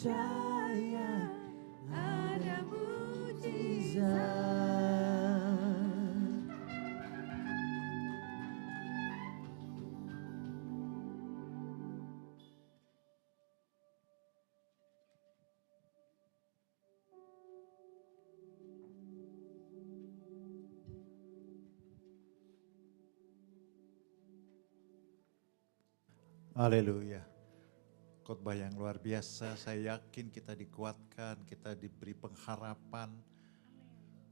percaya ada mujizat. Haleluya. Khotbah yang luar biasa, saya yakin kita dikuatkan, kita diberi pengharapan.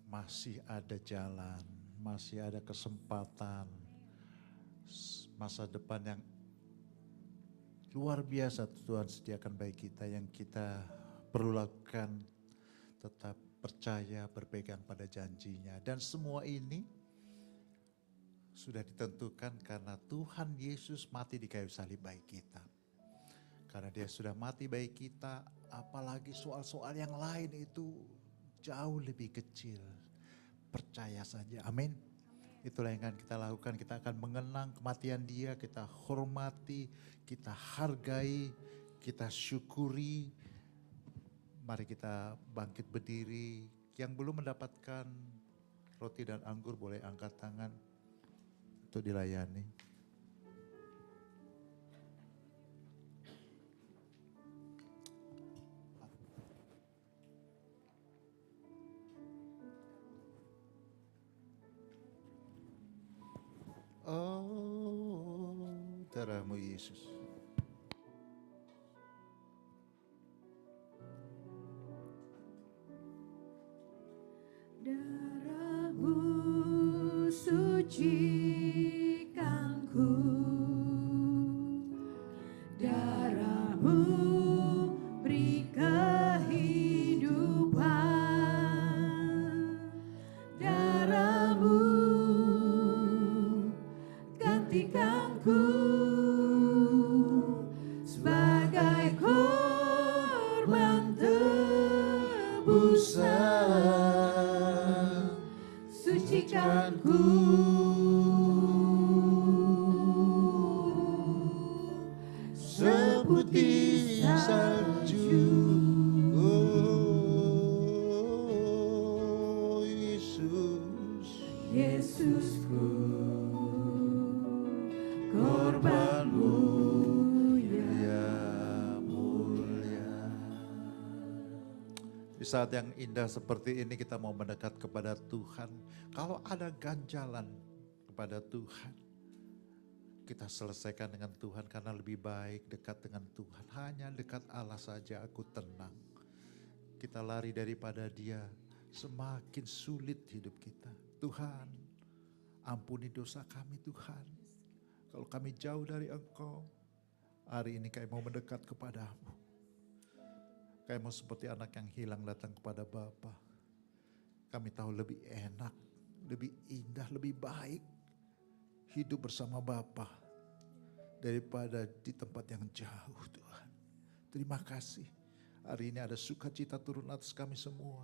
Masih ada jalan, masih ada kesempatan. Masa depan yang luar biasa Tuhan sediakan bagi kita, yang kita perlu lakukan. Tetap percaya, berpegang pada janjinya. Dan semua ini sudah ditentukan karena Tuhan Yesus mati di kayu salib bagi kita. Karena dia sudah mati bagi kita, apalagi soal-soal yang lain itu jauh lebih kecil. Percaya saja, amin. Itulah yang akan kita lakukan, kita akan mengenang kematian dia, kita hormati, kita hargai, kita syukuri. Mari kita bangkit berdiri. Yang belum mendapatkan roti dan anggur boleh angkat tangan untuk dilayani. Oh, darahmu Yesus. Darahmu sucikan ku, darahmu beri kehidupan, darahmu gantikan ku sebagai korban tebusan. Sucikan ku Seputih salju. Oh, Yesus. Yesusku, korbanmu Ya mulia. Di saat yang indah seperti ini kita mau mendekat kepada Tuhan. Kalau ada ganjalan kepada Tuhan, kita selesaikan dengan Tuhan karena lebih baik dekat dengan Tuhan. Hanya dekat Allah saja aku tenang. Kita lari daripada Dia, semakin sulit hidup kita. Tuhan, ampuni dosa kami Tuhan. Kalau kami jauh dari Engkau, hari ini kami mau mendekat kepadamu. Kami mau seperti anak yang hilang datang kepada Bapa. Kami tahu lebih enak, lebih indah, lebih baik hidup bersama Bapa daripada di tempat yang jauh Tuhan. Terima kasih. Hari ini ada sukacita turun atas kami semua.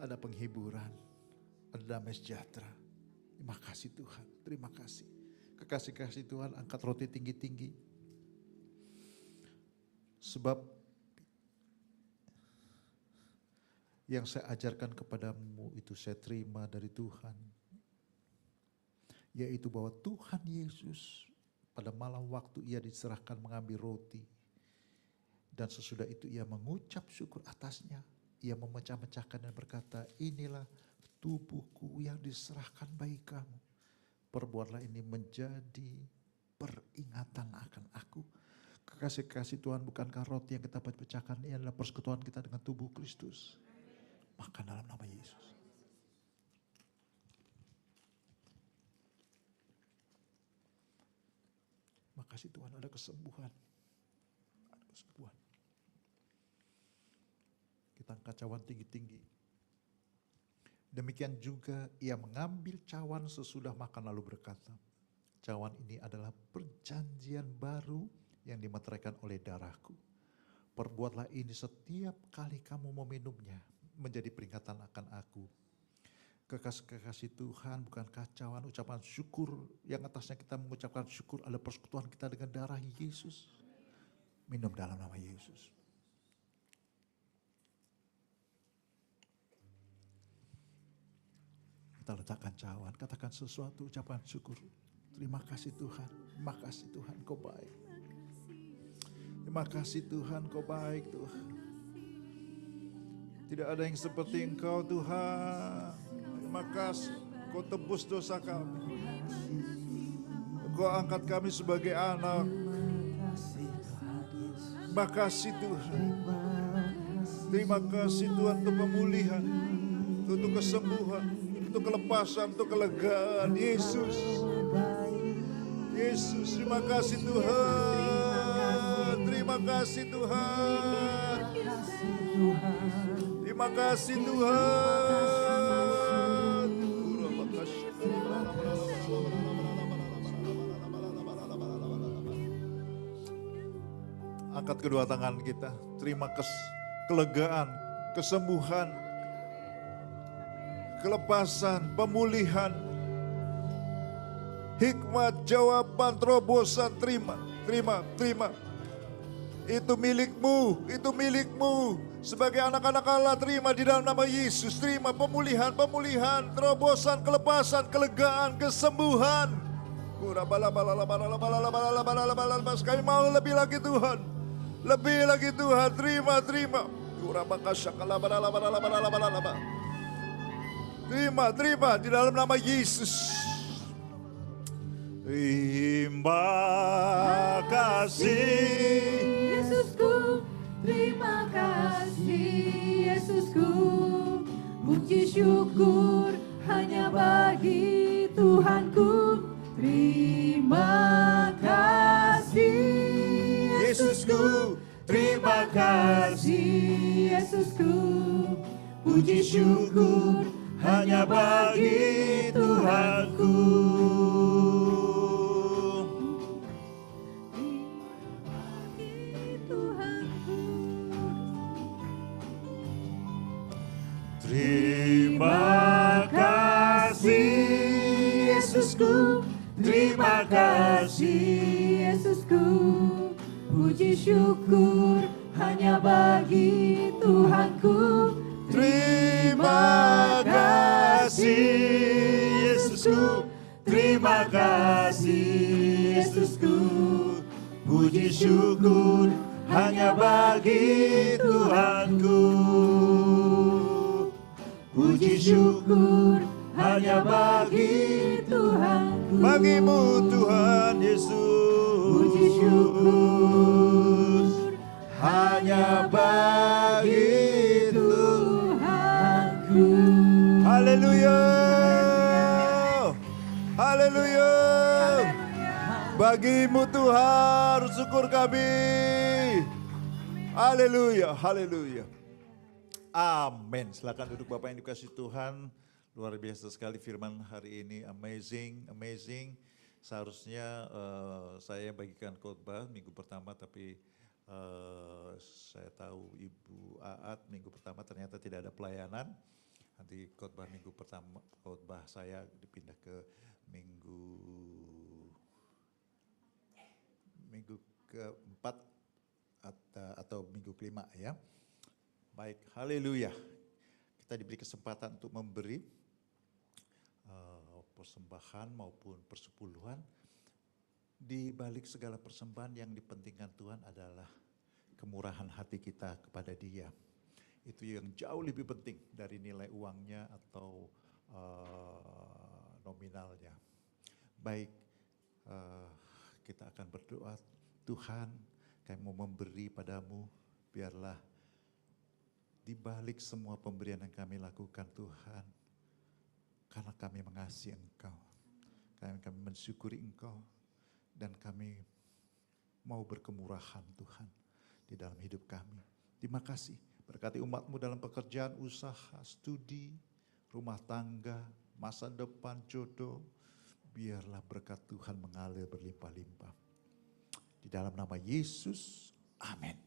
Ada penghiburan, ada damai sejahtera. Terima kasih Tuhan, terima kasih. Kekasih-kasih Tuhan, angkat roti tinggi-tinggi. Sebab yang saya ajarkan kepadamu itu saya terima dari Tuhan. Yaitu bahwa Tuhan Yesus pada malam waktu ia diserahkan mengambil roti. Dan sesudah itu ia mengucap syukur atasnya. Ia memecah-mecahkan dan berkata, inilah tubuhku yang diserahkan bagi kamu. Perbuatlah ini menjadi peringatan akan aku. Kekasih-kasih Tuhan, bukankah roti yang kita pecahkan ini adalah persekutuan kita dengan tubuh Kristus? Makan dalam nama Yesus. Makasih Tuhan, ada kesembuhan. Ada kesembuhan. Kita angkat cawan tinggi-tinggi. Demikian juga ia mengambil cawan sesudah makan lalu berkata, cawan ini adalah perjanjian baru yang dimeteraikan oleh darahku. Perbuatlah ini setiap kali kamu meminumnya, menjadi peringatan akan aku. Kekasih-kekasih Tuhan, bukankah cawan ucapan syukur yang atasnya kita mengucapkan syukur adalah persekutuan kita dengan darah Yesus. Minum dalam nama Yesus. Kita letakkan cawan, katakan sesuatu, ucapan syukur. Terima kasih Tuhan, terima kasih Tuhan, Kau baik. Terima kasih Tuhan, Kau baik Tuhan. Tidak ada yang seperti Engkau Tuhan. Terima kasih, Kau tebus dosa kami. Kau angkat kami sebagai anak. Terima kasih Tuhan. Terima kasih Tuhan untuk pemulihan, untuk kesembuhan, untuk kelepasan, untuk kelegaan. Yesus. Yesus, terima kasih Tuhan. Terima kasih Tuhan. Terima kasih Tuhan. Angkat kedua tangan kita. Terima kelegaan, kesembuhan, kelepasan, pemulihan, hikmat, jawaban, terobosan. Terima. Itu milikmu, itu milikmu. Sebagai anak-anak Allah, terima di dalam nama Yesus. Terima pemulihan, terobosan, kelepasan, kelegaan, kesembuhan. Kami mau lebih lagi Tuhan. Lebih lagi Tuhan, terima. Terima di dalam nama Yesus. Terima kasih Yesusku, terima kasih Yesusku. Puji syukur hanya bagi Tuhanku. Terima kasih Yesusku, terima kasih Yesusku. Puji syukur hanya bagi Tuhanku. Terima kasih Yesusku, terima kasih Yesusku. Puji syukur hanya bagi Tuhanku. Terima kasih Yesusku, terima kasih Yesusku. Puji syukur hanya bagi Tuhanku. Puji syukur hanya bagi Tuhanku. Bagimu Tuhan Yesus. Puji syukur hanya bagi Tuhanku. Haleluya. Haleluya. Bagimu Tuhan syukur kami. Haleluya. Haleluya. Amin. Silakan duduk Bapak yang dikasihi Tuhan. Luar biasa sekali firman hari ini. Amazing. Seharusnya saya bagikan khotbah minggu pertama, tapi saya tahu Ibu Aat minggu pertama ternyata tidak ada pelayanan. Nanti khotbah minggu pertama, khotbah saya dipindah ke minggu keempat atau minggu kelima ya. Baik, haleluya. Kita diberi kesempatan untuk memberi persembahan maupun persepuluhan. Di balik segala persembahan yang dipentingkan Tuhan adalah kemurahan hati kita kepada Dia. Itu yang jauh lebih penting dari nilai uangnya atau nominalnya. Baik, kita akan berdoa. Tuhan, kami mau memberi padamu, biarlah di balik semua pemberian yang kami lakukan Tuhan, karena kami mengasihi Engkau, kami mensyukuri Engkau, dan kami mau berkemurahan Tuhan di dalam hidup kami. Terima kasih, berkati umat-Mu dalam pekerjaan, usaha, studi, rumah tangga, masa depan, jodoh. Biarlah berkat Tuhan mengalir berlimpah-limpah. Di dalam nama Yesus, amin.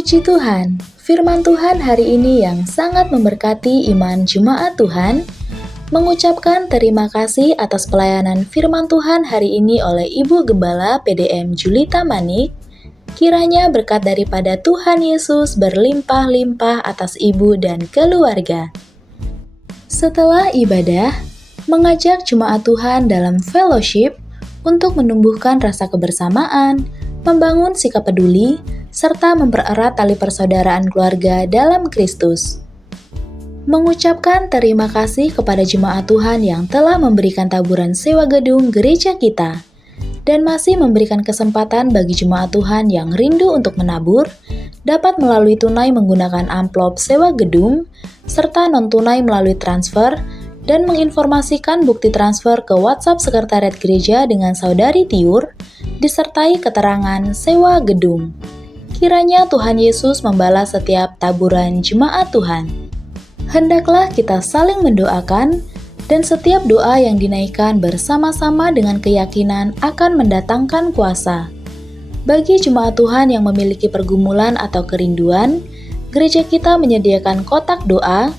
Puji Tuhan, firman Tuhan hari ini yang sangat memberkati iman jemaat Tuhan, mengucapkan terima kasih atas pelayanan firman Tuhan hari ini oleh Ibu Gembala PDM Julita Manik. Kiranya berkat daripada Tuhan Yesus berlimpah-limpah atas ibu dan keluarga. Setelah ibadah, mengajak jemaat Tuhan dalam fellowship untuk menumbuhkan rasa kebersamaan, membangun sikap peduli, serta mempererat tali persaudaraan keluarga dalam Kristus. Mengucapkan terima kasih kepada jemaat Tuhan yang telah memberikan taburan sewa gedung gereja kita, dan masih memberikan kesempatan bagi jemaat Tuhan yang rindu untuk menabur, dapat melalui tunai menggunakan amplop sewa gedung, serta non-tunai melalui transfer, dan menginformasikan bukti transfer ke WhatsApp Sekretariat Gereja dengan Saudari Tiur, disertai keterangan sewa gedung. Kiranya Tuhan Yesus membalas setiap taburan jemaat Tuhan. Hendaklah kita saling mendoakan, dan setiap doa yang dinaikkan bersama-sama dengan keyakinan akan mendatangkan kuasa. Bagi jemaat Tuhan yang memiliki pergumulan atau kerinduan, gereja kita menyediakan kotak doa.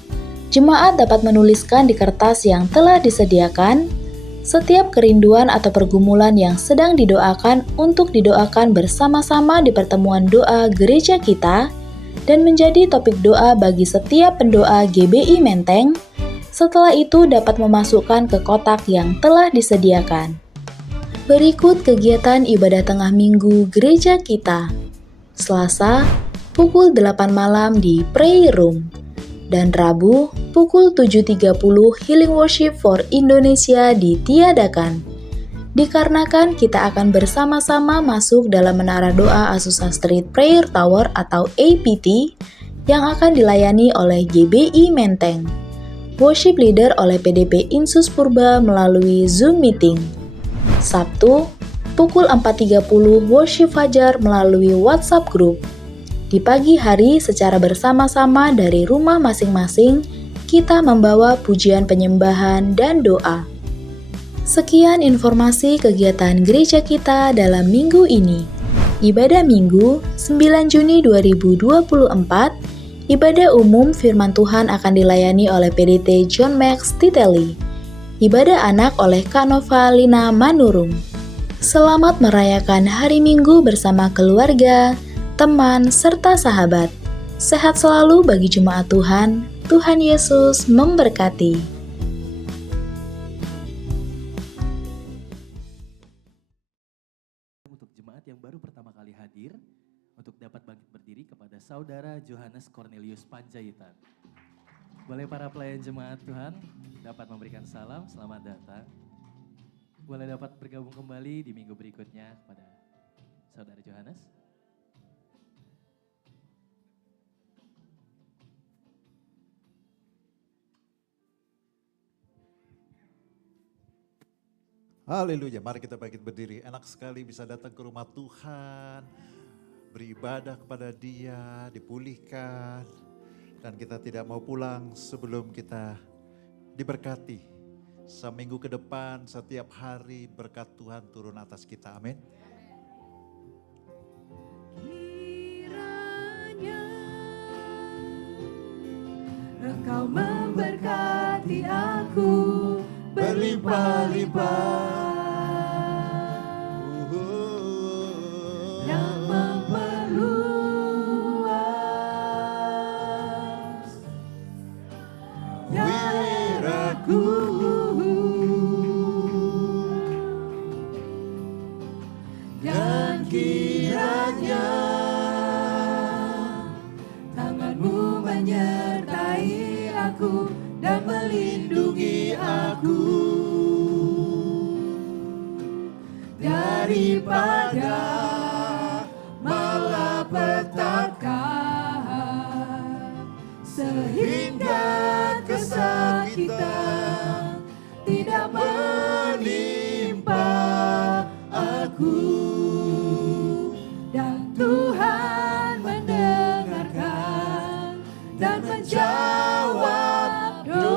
Jemaat dapat menuliskan di kertas yang telah disediakan setiap kerinduan atau pergumulan yang sedang didoakan untuk didoakan bersama-sama di pertemuan doa gereja kita dan menjadi topik doa bagi setiap pendoa GBI Menteng. Setelah itu dapat memasukkan ke kotak yang telah disediakan. Berikut kegiatan ibadah tengah minggu gereja kita. Selasa, pukul 8 malam di Prayer Room. Dan Rabu, pukul 7.30 Healing Worship for Indonesia ditiadakan. Dikarenakan kita akan bersama-sama masuk dalam menara doa Azusa Street Prayer Tower atau APT yang akan dilayani oleh GBI Menteng. Worship leader oleh PDP Insus Purba melalui Zoom meeting. Sabtu, pukul 4.30 Worship Fajar melalui WhatsApp group. Di pagi hari secara bersama-sama dari rumah masing-masing, kita membawa pujian penyembahan dan doa. Sekian informasi kegiatan gereja kita dalam minggu ini. Ibadah Minggu 9 Juni 2024, ibadah umum firman Tuhan akan dilayani oleh PDT John Max Titeli. Ibadah anak oleh Kak Nova Lina Manurung. Selamat merayakan hari Minggu bersama keluarga, teman, serta sahabat. Sehat selalu bagi jemaat Tuhan. Tuhan Yesus memberkati. Untuk jemaat yang baru pertama kali hadir, untuk dapat bangkit berdiri kepada Saudara Johannes Cornelius Panjaitan. Boleh para pelayan jemaat Tuhan dapat memberikan salam, selamat datang. Boleh dapat bergabung kembali di minggu berikutnya kepada Saudara Johannes. Haleluya, mari kita bangkit berdiri. Enak sekali bisa datang ke rumah Tuhan, beribadah kepada Dia, dipulihkan. Dan kita tidak mau pulang sebelum kita diberkati. Seminggu ke depan, setiap hari berkat Tuhan turun atas kita. Amin. Kiranya Engkau memberkati aku berlimpah-limpah, yang memperluas daerahku, dan kiranya tanganmu menyertai aku dan melindungi aku daripada malapetaka, sehingga kesakitan tidak menimpa aku. Dan Tuhan mendengarkan dan menjawab doaku.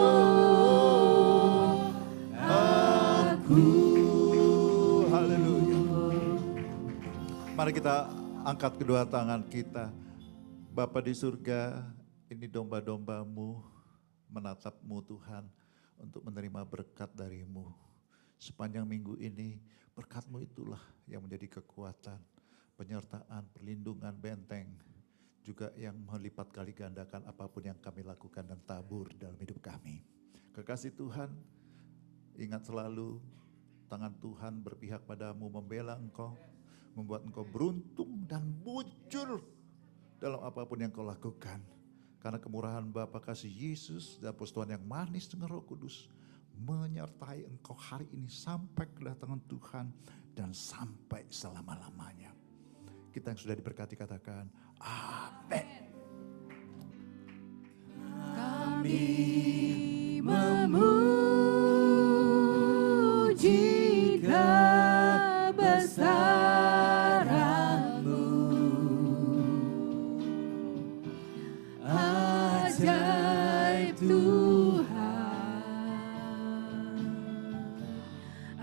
Mari kita angkat kedua tangan kita. Bapa di surga, ini domba-dombamu menatapmu Tuhan untuk menerima berkat darimu. Sepanjang minggu ini berkat-Mu itulah yang menjadi kekuatan, penyertaan, perlindungan, benteng, juga yang melipat kali gandakan apapun yang kami lakukan dan tabur dalam hidup kami. Kekasih Tuhan, ingat selalu tangan Tuhan berpihak padamu, membela engkau, membuat engkau beruntung dan bujur dalam apapun yang kau lakukan. Karena kemurahan Bapa, kasih Yesus dan persekutuan yang manis dengan Roh Kudus menyertai engkau hari ini sampai kedatangan Tuhan dan sampai selama-lamanya. Kita yang sudah diberkati katakan amin. Kami memuji kebesaran-Mu, ajaib Tuhan,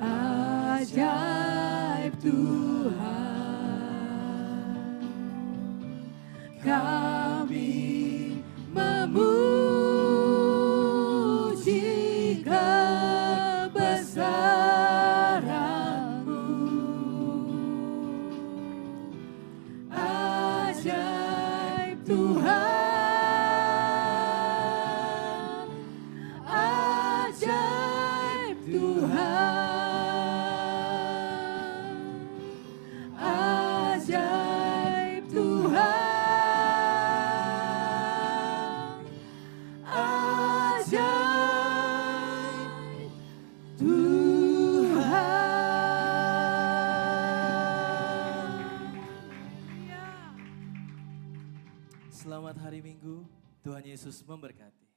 ajaib Tuhan. Kami memuji kebesaran-Mu, ajaib Tuhan, ajaib Tuhan, ajaib Tuhan, ajaib Tuhan. Selamat hari Minggu, Tuhan Yesus memberkati.